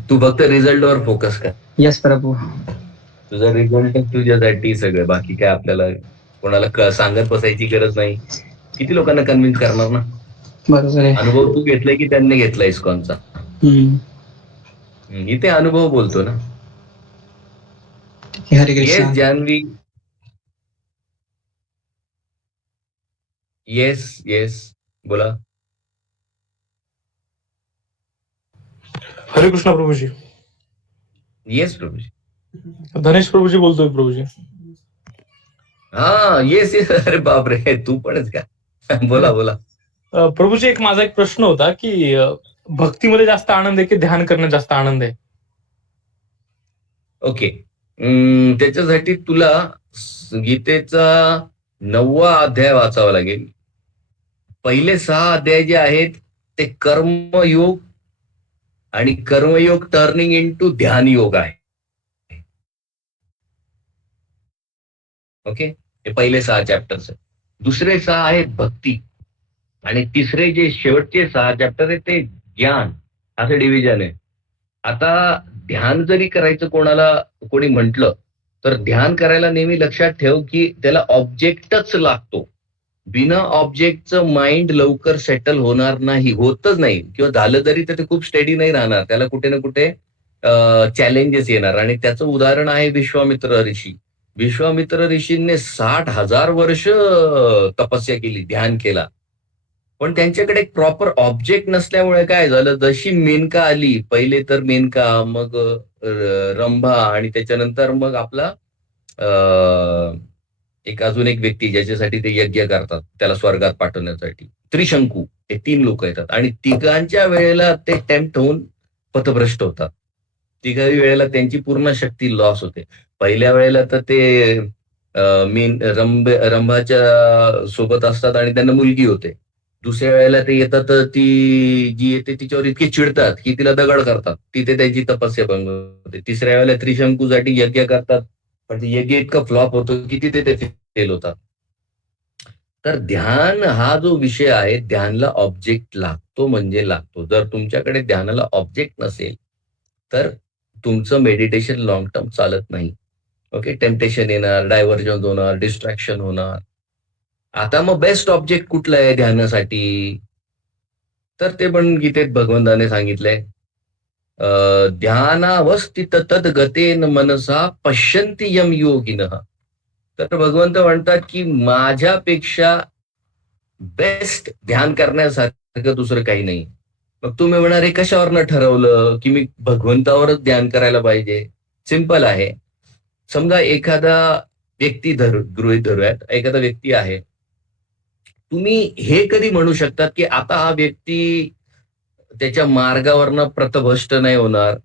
तू फक्त रिझल्टवर फोकस कर. यस प्रभू. तुझा रिझल्ट तुझ्यासाठी सगळं, बाकी काय आपल्याला कोणाला सांगत बसायची गरज नाही. किती लोकांना कन्व्हिन्स करणार ना? बरोबर आहे. अनुभव तू घेतलाय की त्यांनी घेतलाय इस्कॉनचा? इथे अनुभव बोलतो ना. ठीक आहे, Hare Krishna. Yes Janhavi, yes yes, बोला. हरे कृष्णा प्रभूजी. येस प्रभूजी. धनेश प्रभूजी बोलतोय प्रभूजी. हा, येस येस. अरे बापरे, तू पणच का? बोला बोला. प्रभूजी, माझा एक प्रश्न होता की भक्तीमध्ये जास्त आनंद आहे की ध्यान करण्यात जास्त आनंद आहे? ओके, त्याच्यासाठी तुला गीतेचा 9वा अध्याय वाचावा लागेल. पहिले 6 अध्याय जे आहेत ते कर्मयोग आणि कर्मयोग टर्निंग इनटू ध्यान योग आहे. ओके, हे पहिले 6 चॅप्टर्स आहेत. दुसरे 6 आहेत भक्ती, आणि तिसरे जे शेवटचे 6 चॅप्टर आहेत ते ज्ञान, असं डिव्हिजन आहे. आता ध्यान जरी करायचं कोणी म्हटलं, तर ध्यान करायला नेहमी लक्षात ठेव की त्याला ऑब्जेक्टच लागतो. बिना ऑब्जेक्टचं माइंड लवकर सेटल होणार नाही, होतच नाही, किंवा झालं तरी तर ते खूप स्टेडी नाही राहणार, त्याला कुठे ना कुठे चॅलेंजेस येणार. आणि त्याचं उदाहरण आहे विश्वामित्र ऋषी. विश्वामित्र ऋषींनी 60,000 वर्ष तपस्या केली, ध्यान केला, पण त्यांच्याकडे एक प्रॉपर ऑब्जेक्ट नसल्यामुळे काय झालं, जशी मेनका आली, पहिले तर मेनका, मग रंभा, आणि त्याच्यानंतर मग आपला अजून एक व्यक्ती ज्याच्यासाठी ते यज्ञ करतात, त्याला स्वर्गात पाठवण्यासाठी, त्रिशंकू, हे 3 लोक येतात, आणि तिघांच्या वेळेला ते टेम्प्ट होऊन पथभ्रष्ट होतात. तिघाही वेळेला त्यांची पूर्ण शक्ती लॉस होते. पहिल्या वेळेला तर ते रंभाच्या सोबत असतात आणि त्यांना मुलगी होते. दुसऱ्या वेळेला ते येतात, ती जी येते तिच्यावर इतके चिडतात की तिला दगड करतात, तिथे त्यांची तपस्या भंग होते. तिसऱ्या वेळेला त्रिशंकूसाठी यज्ञ करतात, पण ते यज्ञ इतकं फ्लॉप होतो की तिथे ते फेल होतात. तर ध्यान हा जो विषय आहे, ध्यानला ऑब्जेक्ट लागतो म्हणजे लागतो. जर तुमच्याकडे ध्यानाला ऑब्जेक्ट नसेल तर तुमचं मेडिटेशन लॉंग टर्म चालत नाही. ओके, टेम्पटेशन येणार, डायव्हर्जन होणार, डिस्ट्रॅक्शन होणार. आता मग बेस्ट ऑब्जेक्ट कुठलं आहे ध्यानासाठी? तर ते पण गीतेत भगवंताने सांगितलंय, ध्यानावस्थित तद्गतेन मनसा पश्यन्ति यम योगिनः. तर भगवंत म्हणतात की माझ्यापेक्षा बेस्ट ध्यान करण्यासारखं दुसरं काही नाही. मग तुम्ही म्हणणार हे कशावरनं ठरवलं की मी भगवंतावरच ध्यान करायला पाहिजे? सिंपल आहे. समजा एखादा व्यक्ती गृहीत धरूयात, एखादा व्यक्ती आहे. तुम्ही हे कधी म्हणू शकतात की आता हा व्यक्ती त्याच्या मार्गावरनं प्रतभ्रष्ट नाही होणार?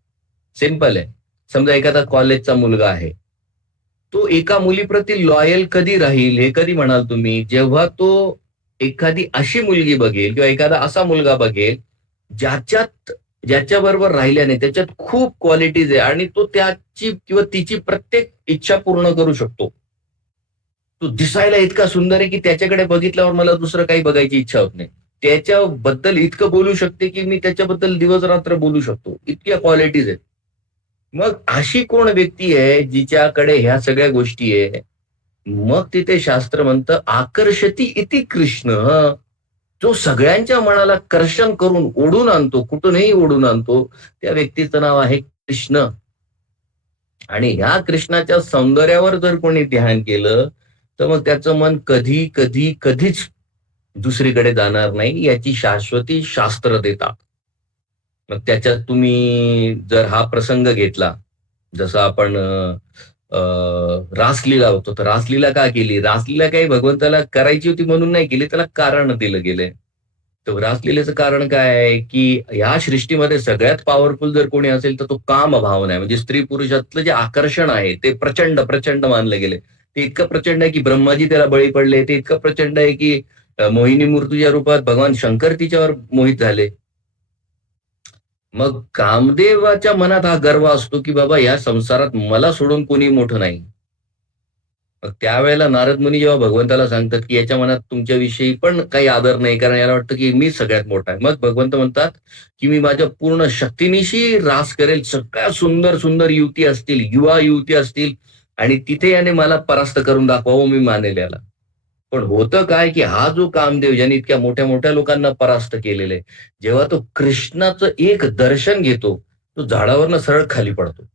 सिंपल आहे. समजा एखादा कॉलेजचा मुलगा आहे. तो एका मुलीप्रती लॉयल कधी राहील हे कधी म्हणाल तुम्ही? जेव्हा तो एखादी अशी मुलगी बघेल किंवा एखादा असा मुलगा बघेल ज्याच्याबरोबर राहिल्याने त्याच्यात खूप क्वालिटीज आहे आणि तो त्याची किंवा तिची प्रत्येक इच्छा पूर्ण करू शकतो. तो दिसायला इतका सुंदर आहे की त्याच्याकडे बघितल्यावर मला दुसरं काही बघायची इच्छा होत नाही. त्याच्याबद्दल इतकं बोलू शकते की मी त्याच्याबद्दल दिवस रात्र बोलू शकतो. इतक्या क्वालिटीज आहेत. मग अशी कोण व्यक्ती आहे जिच्याकडे ह्या सगळ्या गोष्टी आहे? मग तिथे शास्त्र म्हणतं आकर्षती इति कृष्ण. जो सगळ्यांच्या मनाला कर्षण करून ओढून आणतो, कुठूनही ओढून आणतो, त्या व्यक्तीचं नाव आहे कृष्ण. आणि ह्या कृष्णाच्या सौंदर्यावर जर कोणी ध्यान केलं तर मग त्याचं मन कधी कधी कधीच दुसरीकडे जाणार नाही, याची शाश्वती शास्त्र देतात. मग त्याच्यात तुम्ही जर हा प्रसंग घेतला, जसं आपण रासलीला होतो, तर रासलीला का केली? रासलीला काही भगवंताला करायची होती म्हणून नाही केली, त्याला कारण दिलं गेलंय. तर रासलीलेचं कारण काय आहे की ह्या सृष्टीमध्ये सगळ्यात पॉवरफुल जर कोणी असेल तर तो काम भावना आहे. म्हणजे स्त्री पुरुषातलं जे आकर्षण आहे ते प्रचंड प्रचंड मानलं गेले. ते इतकं प्रचंड आहे की ब्रह्माजी त्याला बळी पडले. ते इतकं प्रचंड आहे की मोहिनी मूर्तीच्या रूपात भगवान शंकर तिच्यावर मोहित झाले. मग कामदेवाच्या मनात हा गर्व असतो की बाबा या संसारात मला सोडून कोणी मोठं नाही. मग त्यावेळेला नारद मुनी जेव्हा भगवंताला सांगतात की याच्या मनात तुमच्याविषयी पण काही आदर नाही, कारण याला वाटतं की मी सगळ्यात मोठा आहे. मग भगवंत म्हणतात की मी माझ्या पूर्ण शक्तीनिशी रास करेल. सगळ्या सुंदर सुंदर युवती असतील, युवा युवती असतील आणि तिथे याने मला परास्त करून दाखवावं, मी मानेल याला. पण होतं काय की हा जो कामदेव ज्याने इतक्या मोठ्या मोठ्या लोकांना परास्त केलेले, जेव्हा तो कृष्णाचं एक दर्शन घेतो, तो झाडावरनं सरळ खाली पडतो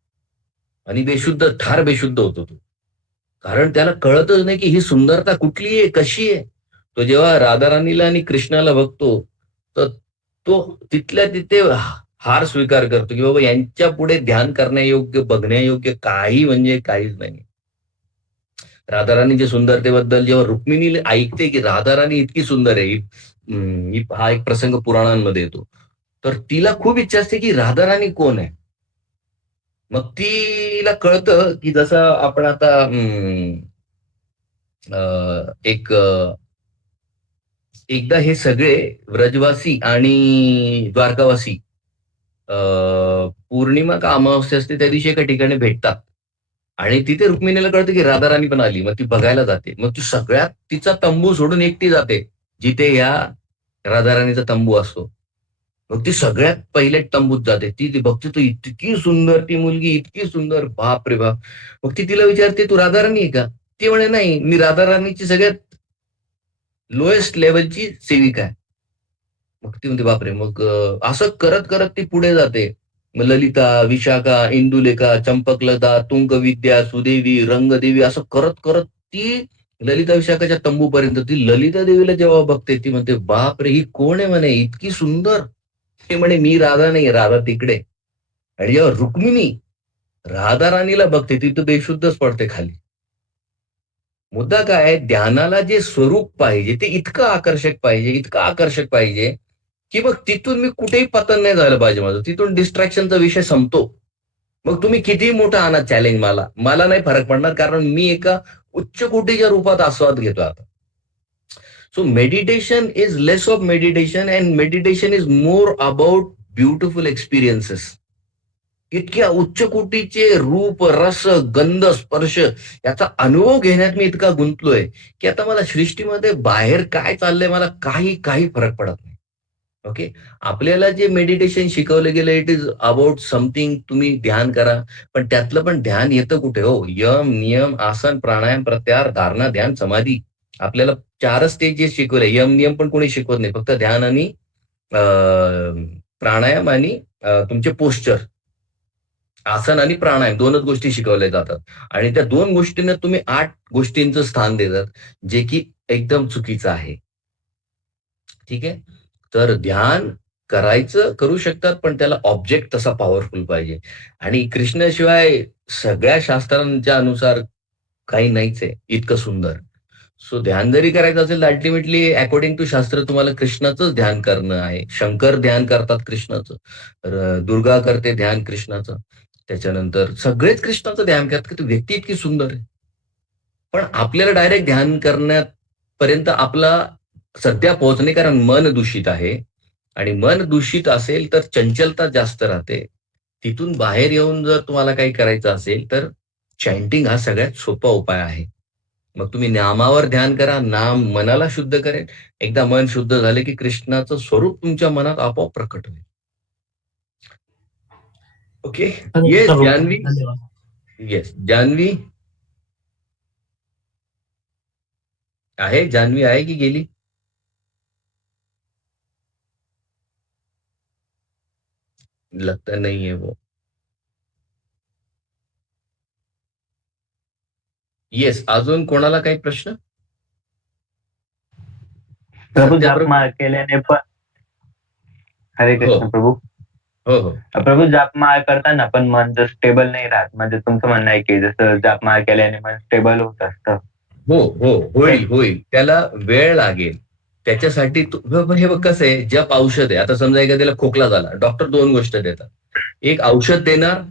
आणि बेशुद्ध, ठार बेशुद्ध होतो तो. कारण त्याला कळतच नाही की ही सुंदरता कुठली आहे, कशी आहे. तो जेव्हा राधाराणीला आणि कृष्णाला बघतो, तर तो तिथल्या तिथे हार स्वीकार करतो की बाबा यांच्या पुढे ध्यान करण्यायोग्य, बघण्यायोग्य काही म्हणजे काहीच नाही. राधाराणीच्या सुंदरतेबद्दल जेव्हा रुक्मिणी ऐकते की राधाराणी इतकी सुंदर आहे, हा एक प्रसंग पुराणांमध्ये येतो, तर तिला खूप इच्छा असते की राधाराणी कोण आहे. मग तिला कळतं की जसं आपण आता एक एकदा हे सगळे व्रजवासी आणि द्वारकावासी पौर्णिमा का अमावस्या असते त्या दिवशी एका ठिकाणी भेटतात आणि तिथे रुक्मिणीला कळतं की राधाराणी पण आली. मग ती बघायला जाते. मग ती सगळ्यात तिचा तंबू सोडून एकटी जाते जिथे या राधाराणीचा तंबू असतो. मग ती सगळ्यात पहिले तंबूत जाते. ती बघते तो इतकी सुंदर, ती मुलगी इतकी सुंदर, बाप रे बाप. मग ती तिला विचारते तू राधाराणी आहे का? ती म्हणे नाही, मी राधाराणीची सगळ्यात लोएस्ट लेवलची सेविका आहे. मग ती म्हणते बापरे. मग असं करत करत ती पुढे जाते. मग ललिता, विशाखा, इंदुलेखा, चंपकलता, तुंगविद्या, सुदेवी, रंगदेवी असं करत करत ती ललिता विशाखाच्या तंबूपर्यंत. ती ललिता देवीला जेव्हा बघते ती म्हणते बाप रे, ही कोण आहे म्हणे, इतकी सुंदर. ते म्हणे मी राधा नाही, राधा तिकडे. आणि जेव्हा रुक्मिणी राधा राणीला बघते ती तर बेशुद्धच पडते खाली. मुद्दा काय आहे, ध्यानाला जे स्वरूप पाहिजे ते इतकं आकर्षक पाहिजे, इतकं आकर्षक पाहिजे की मग तिथून मी कुठेही पतन नाही झालं पाहिजे माझं. तिथून डिस्ट्रॅक्शनचा विषय संपतो. मग तुम्ही कितीही मोठा आणा चॅलेंज, मला नाही फरक पडणार, कारण मी एका उच्च कोटीच्या रूपात आस्वाद घेतो आता. So meditation is less of meditation and meditation is more about beautiful experiences. इतक्या उच्च कोटीचे रूप, रस, गंध, स्पर्श याचा अनुभव घेण्यात मी इतका गुंतलोय की आता मला सृष्टीमध्ये बाहेर काय चाललंय मला काही फरक पडत नाही. ओके. आपल्याला जे मेडिटेशन शिकवलं गेलं इट इज अबाउट समथिंग, तुम्ही ध्यान करा. पण त्यातलं पण ध्यान येतं कुठे हो? यम, नियम, आसन, प्राणायाम, प्रत्याहार, धारणा, ध्यान, समाधी. आपल्याला 4च स्टेजेस शिकवले. यम नियम पण कोणी शिकवत नाही. फक्त ध्यान आणि प्राणायाम आणि तुमचे पोस्चर, आसन आणि प्राणायाम 2च गोष्टी शिकवल्या जातात. आणि त्या 2 गोष्टींना तुम्ही 8 गोष्टींचं स्थान देतात, जे की एकदम चुकीचं आहे. ठीक आहे? तर ध्यान करू शकतात, पण त्याला ऑब्जेक्ट तसा पॉवरफुल पाहिजे. आणि कृष्णाशिवाय सगळ्या शास्त्रांच्या अनुसार काही नाहीच आहे इतकं सुंदर. सो ध्यान जरी करायचं असेल तर अल्टिमेटली अकॉर्डिंग टू शास्त्र तुम्हाला कृष्णाचंच ध्यान करणं आहे. शंकर ध्यान करतात कृष्णाचं, दुर्गा करते ध्यान कृष्णाचं. त्याच्यानंतर सगळेच कृष्णाचं ध्यान करतात, की ती व्यक्ती इतकी सुंदर आहे. पण आपल्याला डायरेक्ट ध्यान करण्यापर्यंत आपला सध्या पोहोचणे, कारण मन दूषित आहे. आणि मन दूषित असेल तर चंचलता जास्त राहते. तिथून बाहेर येऊन जर तुम्हाला काही करायचं असेल तर चॅन्टिंग हा सगळ्यात सोपा उपाय आहे. मग तुम्ही नामावर ध्यान करा, नाम मनाला शुद्ध करेल. एकदा मन शुद्ध झाले की कृष्णाचं स्वरूप तुमच्या मनात आपोआप प्रकट होईल. Okay. Yes Janhavi. Yes Janhavi आहे. जान्हवी आहे की गेली? लगता नहीं है वो. येस, अजून कोणाला काही प्रश्न? प्रभू सत्य जापमाळ केल्याने पण हरे हो कृष्ण प्रभू. हो हो प्रभू जापमाळ करताना पण मन जर स्टेबल नाही राहत, म्हणजे तुमचं म्हणणं आहे की जसं जापमाळ केल्याने मन स्टेबल होत असतं. हो हो, होईल होईल. त्याला वेळ लागेल. त्याच्यासाठी हे बघ कसं आहे, जप औषध आहे. आता समजा एखाद्याला खोकला झाला, डॉक्टर 2 गोष्ट देतात. एक औषध देणार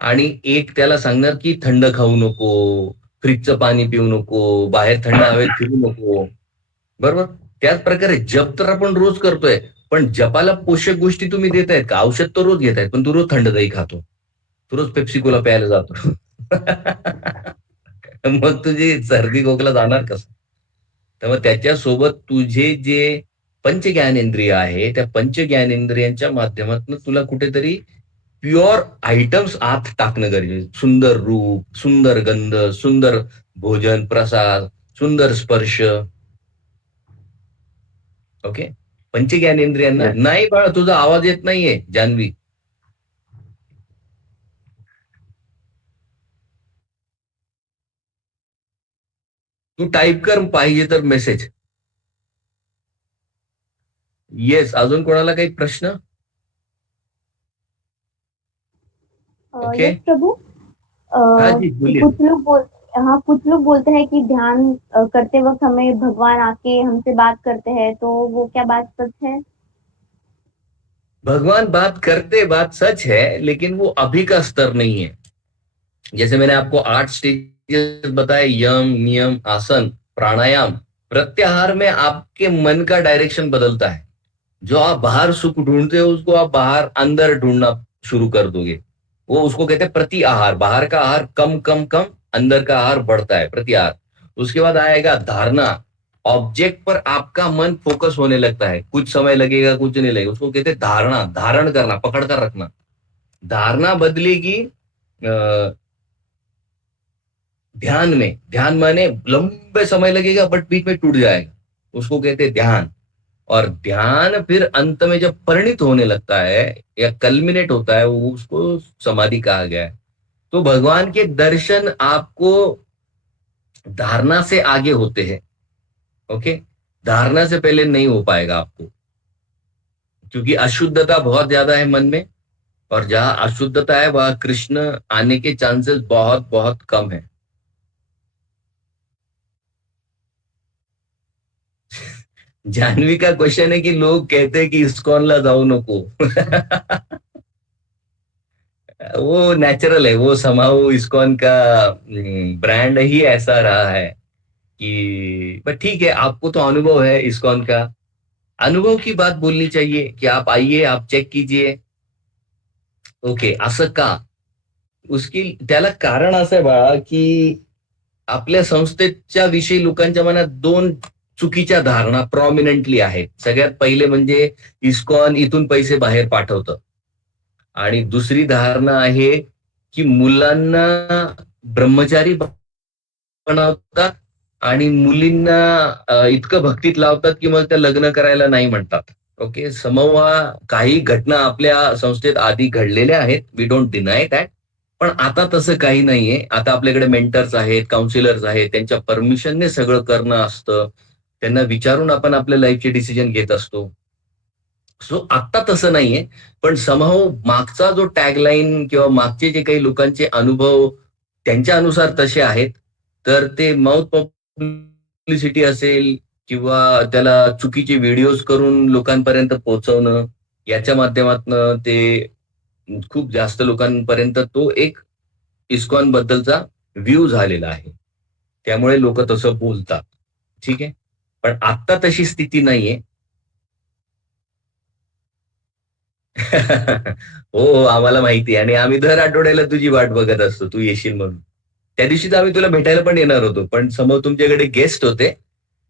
आणि एक त्याला सांगणार की थंड खाऊ नको, फ्रिजचं पाणी पिऊ नको, बाहेर थंड हवेत फिरू नको. बरोबर? त्याच प्रकारे जप तर आपण रोज करतोय, पण जपाला पोषक गोष्टी तुम्ही देतायत का? औषध तर रोज घेतायत, पण तू रोज थंड दही खातो, तू रोज पेप्सी कोला प्यायला जातो. मग तुझी सर्दी खोकला जाणार कसं? तर मग त्याच्यासोबत तुझे जे पंचज्ञानेंद्रिय आहे, त्या पंचज्ञानेंद्रियांच्या माध्यमातून तुला कुठेतरी प्युअर आयटम्स आत टाकणं गरजेचं. सुंदर रूप, सुंदर गंध, सुंदर भोजन, प्रसाद, सुंदर स्पर्श. ओके. पंचज्ञानेंद्रियांना Yes. नाही बाळा, तुझा आवाज येत नाहीये जान्हवी. तू टाईप कर पाहिजे तर मेसेज. येस, अजून कोणाला काही प्रश्न? ओके. यस प्रभु. हाँ जी, बोलिए. कुछ लोग बोलते हैं कि ध्यान करते वक्त हमें भगवान आके हमसे बात करते हैं, तो वो क्या बात सच है? भगवान बात करते, बात सच है, लेकिन वो अभी का स्तर नहीं है. जैसे मैंने आपको 8 स्टेजेस बताए, यम, नियम, आसन, प्राणायाम. प्रत्याहार में आपके मन का डायरेक्शन बदलता है. जो आप बाहर सुख ढूंढते हो उसको आप बाहर अंदर ढूंढना शुरू कर दोगे. वो उसको कहते हैं प्रति आहार. बाहर का आहार कम कम कम, अंदर का आहार बढ़ता है, प्रति आहार. उसके बाद आएगा धारणा. ऑब्जेक्ट पर आपका मन फोकस होने लगता है. कुछ समय लगेगा, कुछ नहीं लगेगा. उसको कहते हैं धारणा. धारण करना, पकड़ कर रखना. धारणा बदलेगी ध्यान में. ध्यान माने लंबे समय लगेगा बट बीच में टूट जाएगा, उसको कहते हैं ध्यान. और ध्यान फिर अंत में जब परिणित होने लगता है या कल्मिनेट होता है, वो उसको समाधि कहा गया है. तो भगवान के दर्शन आपको धारणा से आगे होते हैं. ओके. धारणा से पहले नहीं हो पाएगा आपको, क्योंकि अशुद्धता बहुत ज्यादा है मन में, और जहां अशुद्धता है वहां कृष्ण आने के चांसेस बहुत बहुत कम है. जान्हवी का क्वेश्चन है कि लोग कहते हैं कि इस्कॉनला जाऊ नको. वो नेचुरल है, वो समाओ इस्कॉन का ब्रांड ही ऐसा रहा है कि, बट ठीक है, आपको तो अनुभव है इस्कॉन का. अनुभव की बात बोलनी चाहिए कि आप आइए, आप चेक कीजिए. ओके, असं का? त्याला कारण असं आहे बाळा, की आपल्या संस्थेच्या विषयी लोकांच्या मनात 2 चुकीच्या धारणा प्रॉमिनंटली आहेत. सगळ्यात पहिले म्हणजे इस्कॉन इथून पैसे बाहेर पाठवतं, आणि दुसरी धारणा आहे की मुलांना ब्रह्मचारी बनवतात आणि मुलींना इतकं भक्तीत लावतात की मग त्या लग्न करायला नाही म्हणतात. ओके, समूह काही घटना आपल्या संस्थेत आधी घडलेल्या आहेत, वी डोंट डिनाय दॅट. पण आता तसं काही नाहीये. आता आपल्याकडे मेंटर्स आहेत, काउन्सिलर्स आहेत, त्यांच्या परमिशनने सगळं करणं असतं. त्यांना विचारून आपण आपल्या लाईफचे डिसिजन घेत असतो. सो आत्ता तसं नाहीये. पण समहाऊ मागचा जो टॅगलाईन किंवा मागचे जे काही लोकांचे अनुभव त्यांच्या अनुसार तसे आहेत. तर ते माउथ पब्लिसिटी असेल किंवा त्याला चुकीचे व्हिडिओज करून लोकांपर्यंत पोहोचवणं, याच्या माध्यमातनं ते खूप जास्त लोकांपर्यंत तो एक इस्कॉन बद्दलचा व्ह्यू झालेला आहे. त्यामुळे लोकं तसं बोलतात. ठीक आहे. पण आत्ता तशी स्थिती नाहीये. हो, हो. आम्हाला माहिती आहे आणि आम्ही दर आठवड्याला तुझी वाट बघत असतो, तू येशील म्हणून. त्या दिवशी तर आम्ही तुला भेटायला पण येणार होतो, पण समोर तुमच्याकडे गेस्ट होते,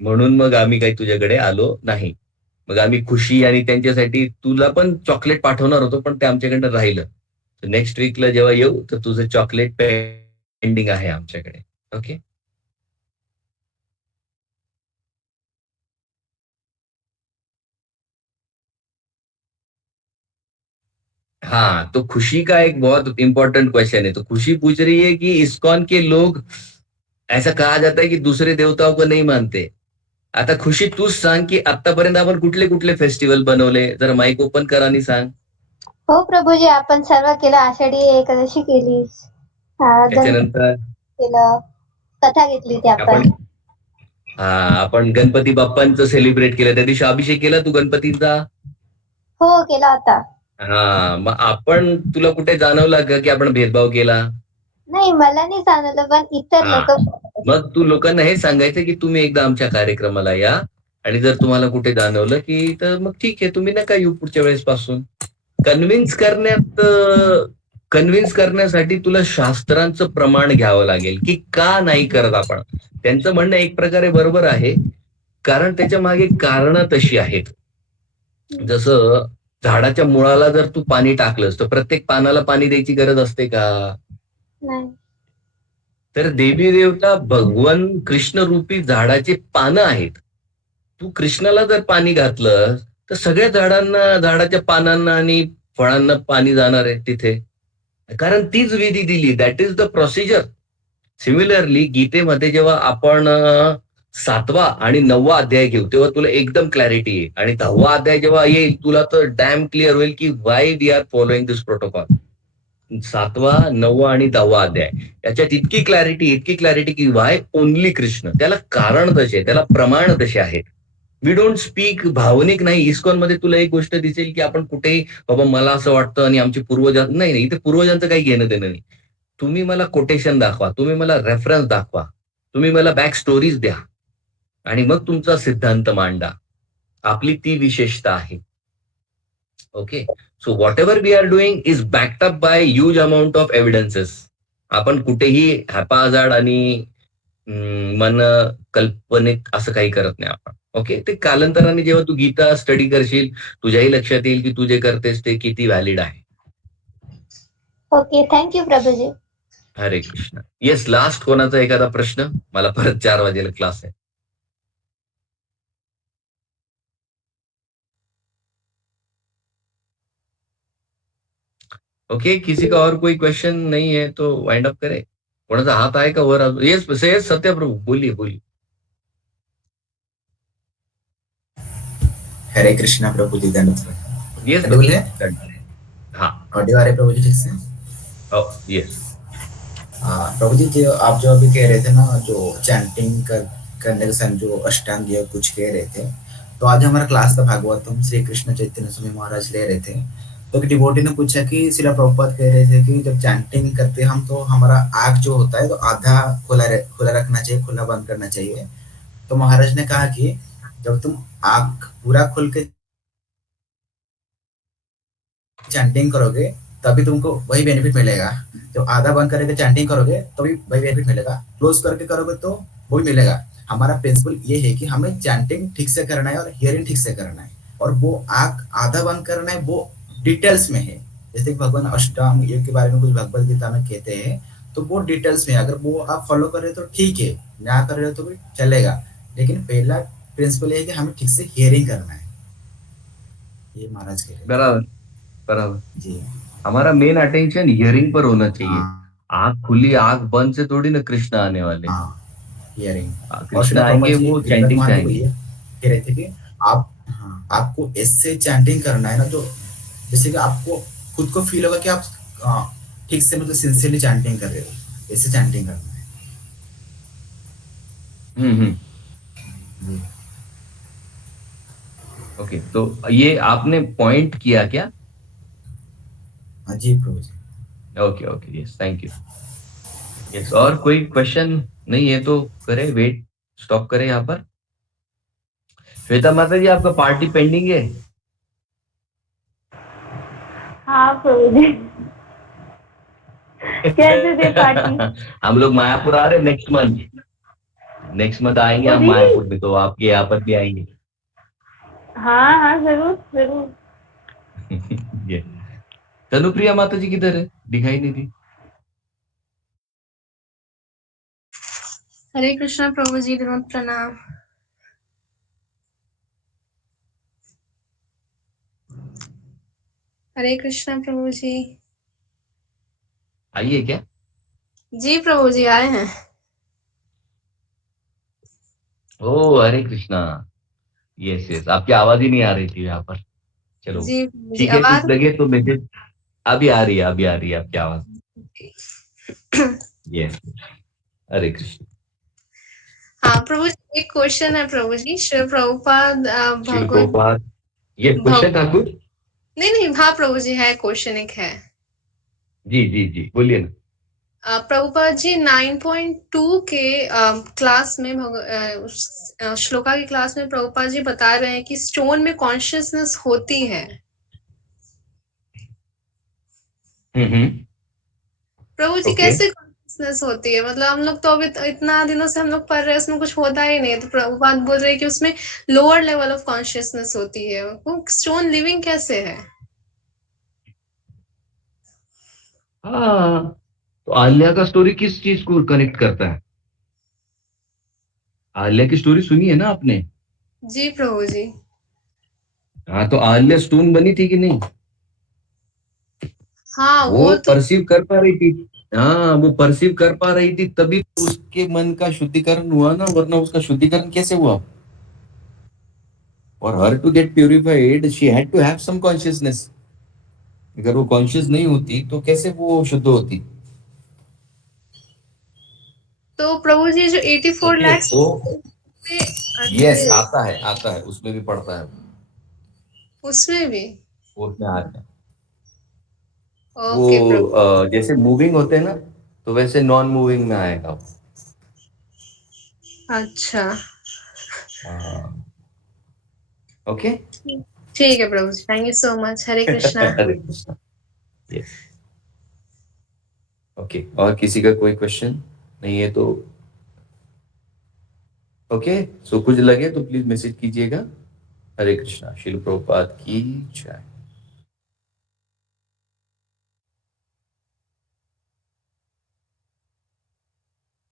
म्हणून मग आम्ही काही तुझ्याकडे आलो नाही. मग आम्ही खुशी आणि त्यांच्यासाठी तुला पण चॉकलेट पाठवणार होतो, पण ते आमच्याकडनं राहिलं. नेक्स्ट वीकला जेव्हा येऊ, तर तुझं चॉकलेट पेंडिंग आहे आमच्याकडे. ओके. हाँ, तो खुशी का एक बहुत इंपॉर्टेंट क्वेश्चन है। तो खुशी पूछ रही है कि इस्कॉन के लोग, ऐसा कहा जाता है की दुसरे देवताओं को नहीं मानते. आता खुशी तूच सांग की आतापर्यंत आपण कुठले कुठले फेस्टिवल बनवले, जरा माईक ओपन कर आणि सांग. हो प्रभूजी, आपण सर्व केलं. आषाढी एकादशी केली, गणपती त्याच्यानंतर केलं, कथा घेतली ती आपण आपण. हा आपण गणपती बाप्पांचं सेलिब्रेट केलं. त्या दिवशी अभिषेक केला तू गणपतींचा. हो केला होता. हा, मग आपण तुला कुठे जाणवलं का की आपण भेदभाव केला? नाही, मला नाही जाणवलं, पण इतर हा, लोक. मग तू लोकांना हे सांगायचं की तुम्ही एकदा आमच्या कार्यक्रमाला या आणि जर तुम्हाला कुठे जाणवलं की तर मग ठीक आहे, तुम्ही नका येऊ पुढच्या वेळेस पासून. कन्व्हिन्स कन्व्हिन्स करण्यासाठी तुला शास्त्रांचं प्रमाण घ्यावं लागेल की का नाही करत आपण. त्यांचं म्हणणं एक प्रकारे बरोबर आहे, कारण त्याच्या मागे कारणं तशी आहेत. जसं झाडाच्या मुळाला जर तू पाणी टाकलंस तर प्रत्येक पानाला पाणी द्यायची गरज असते का? नाही. तर देवी देवता भगवान कृष्ण रूपी झाडाचे पानं आहेत. तू कृष्णाला जर पाणी घातलं तर सगळ्या झाडांना, झाडाच्या पानांना आणि फळांना पाणी जाणार आहे तिथे, कारण तीच विधी दिली. That is the procedure. Similarly गीतेमध्ये जेव्हा आपण 7वा आणि 9वा अध्याय घेऊ तेव्हा तुला एकदम क्लॅरिटी येईल आणि 10वा अध्याय जेव्हा येईल तुला तर डॅम क्लिअर होईल की why we are following this protocol. 7वा, 9वा आणि 10वा अध्याय याच्यात इतकी क्लॅरिटी की वाय ओनली कृष्ण. त्याला कारण तसे, त्याला प्रमाण तसे आहेत. वी डोंट स्पीक भावनिक नाही. इस्कॉन मध्ये तुला एक गोष्ट दिसेल की आपण कुठेही बाबा मला असं वाटतं आणि आमचे पूर्वज नाही, इथे पूर्वजांचं काही घेणं देणं नाही. तुम्ही मला कोटेशन दाखवा, तुम्ही मला रेफरन्स दाखवा, तुम्ही मला बॅक स्टोरीज द्या आणि मग तुमचा सिद्धांत मांडा. आपली ती विशेषता आहे. Okay. So whatever we are doing is backed up by huge amount of evidences. आपण कुठेही हॅपाजार्ड आणि मन कल्पनिक असं काही करत नाही आपण. ओके. ते कालांतराने जेव्हा तू गीता स्टडी करशील तुझ्याही लक्षात येईल की तू जे करतेस ते किती व्हॅलिड आहे. ओके, थँक्यू प्रभूजी. हरे कृष्ण. येस, लास्ट कोणाचा एखादा प्रश्न? मला परत 4 वाजेला क्लास आहे. ओके, किसी का और कोई क्वेश्चन नहीं है तो वाइंड अप करें. कोणाचा हात आहे का वर? येस येस, सत्याप्रभू बोलिए बोलिए. हरे कृष्णा प्रभु जी धन्यवाद. येस बोलिए. हाँ, ऑडियो आ रही प्रभु जी ठीक से? यस. प्रभु जी जो आप जो अभी कह रहे थे ना, जो चैंटिंग करने के समय जो अष्टांग योग कुछ कह रहे थे, तो आज हमारा क्लास का भागवतम श्री कृष्ण चैतन्य स्वामी महाराज ले रहे थे. तो एक डिवोटी ने पूछा कि श्रील प्रभुपाद कह रहे थे कि जब चैंटिंग करते हम तो हमारा आंख जो होता है तो आधा खुला रखना चाहिए, खुला बंद करना चाहिए. तो महाराज ने कहा कि जब तुम आंख पूरा खुल के चैंटिंग करोगे तभी तुमको वही बेनिफिट मिलेगा. जब आधा बंद करके चैंटिंग करोगे तभी वही बेनिफिट मिलेगा. क्लोज करके करोगे तो वो भी मिलेगा. हमारा प्रिंसिपल ये है कि हमें चैंटिंग ठीक से करना है और हियरिंग ठीक से करना है, और वो आंख आधा बंद करना है वो डिटेल्स में है. जैसे भगवान अष्टांग योग के बारे में कुछ भगवत गीता में कहते हैं, तो वो डिटेल्स में अगर वो आप फॉलो कर रहे हो तो ठीक है, ना कर रहे हो तो भी चलेगा. लेकिन पहला प्रिंसिपल ये है कि हमें ठीक से हियरिंग करना है. ये महाराज कह रहे थे। बराबर बराबर। जी हमारा मेन अटेंशन हियरिंग पर होना चाहिए। हाँ आंख खुली आंख बंद से थोड़ी ना कृष्ण आने वाले हैं। हाँ हियरिंग। और कृष्ण शिला प्रभुपाद आएंगे जी वो गिरिराज चैंटिंग से महाराज जी आएंगे। भैया कह रहे थे कि आप हाँ आपको ऐसे चैंटिंग करना है ना, जो जैसे कि आपको खुद को फील होगा कि आप ठीक से मतलब सिंसियरली चैंटिंग कर रहे हो, ऐसे चैंटिंग करना है। हम्म। जी ओके, तो ये आपने पॉइंट किया क्या? हाँ जी प्रभु जी। Okay okay, yes, thank you. Yes, और कोई क्वेश्चन नहीं है तो करें, वेट स्टॉप करें यहाँ पर। श्वेता माता जी, आपका पार्टी पेंडिंग है? हाँ प्रभु जी, कैसे दे पार्टी? हम लोग मायापुर आ रहे हैं नेक्स्ट मंथ। नेक्स्ट मंथ आएंगे ओ हम रियली? मायापुर में, तो आपके यहाँ पर भी आएंगे। हाँ हाँ जरूर जरूर। ये तनुप्रिया माता जी किधर है? दिखाई नहीं दी। हरे कृष्णा प्रभु जी, विनोद प्रणाम। हरे कृष्णा प्रभु जी। आइए क्या? जी प्रभु जी आए हैं। ओ हरे कृष्णा। यस यस, आपकी आवाज ही नहीं आ रही थी यहाँ पर। चलो जी प्रभु जी, ठीक है, कुछ आवाज। लगे तो मैसेज। अभी आ रही है, अभी आ रही है आपकी आवाज। यस, हरे कृष्ण। हाँ प्रभु जी, एक क्वेश्चन है प्रभु जी। श्री प्रभुपाद शिल भगवत प्रभुपाद, ये भग क्वेश्चन था कुछ? नहीं नहीं, हाँ प्रभु जी है, क्वेश्चन एक है। जी जी जी, बोलिए ना। प्रभुपाद जी 9.2 के क्लास में श्लोका की क्लास में प्रभुपाद जी बता रहे हैं कि स्टोन में कॉन्शियसनेस होती है। हम्म। प्रभु जी ओके। कैसे कॉन्शियसनेस होती है? मतलब हम लोग तो अभी इतना दिनों से हम लोग पढ़ रहे हैं, उसमें कुछ होता ही नहीं, तो प्रभुपाद बोल रहे हैं कि उसमें लोअर लेवल ऑफ कॉन्शियसनेस होती है। वो स्टोन लिविंग कैसे है? हाँ, तो आलिया का स्टोरी किस चीज को कनेक्ट करता है? आलिया की स्टोरी सुनी है ना आपने? जी प्रभु जी। हाँ, तो आलिया स्टोन बनी थी कि नहीं? हाँ वो वो तो। परसीव कर पा रही थी। हाँ, वो परसीव कर पा रही थी तभी तो उसके मन का शुद्धिकरण हुआ ना, वरना उसका शुद्धिकरण कैसे हुआ? और her to get purified she had to have some consciousness. अगर वो कॉन्शियस नहीं होती तो कैसे वो शुद्ध होती? तो प्रभु जी जो 84 ओके, लैक्स तो में यस, आता है उसमें भी पड़ता है। उसमें भी। वो उसमें आता है। ओके वो प्रभु। जैसे मूविंग होते हैं ना, तो वैसे नॉन मूविंग में आएगा वो। अच्छा। ओके। ठीक है प्रभु जी, thank you so much. Hare Krishna. Hare Krishna. Yes. Okay, और किसी का कोई क्वेश्चन नहीं है तो ओके, सो कुछ लगे तो प्लीज मैसेज कीजिएगा। हरे कृष्णा। शिल प्रभुपाद की जय।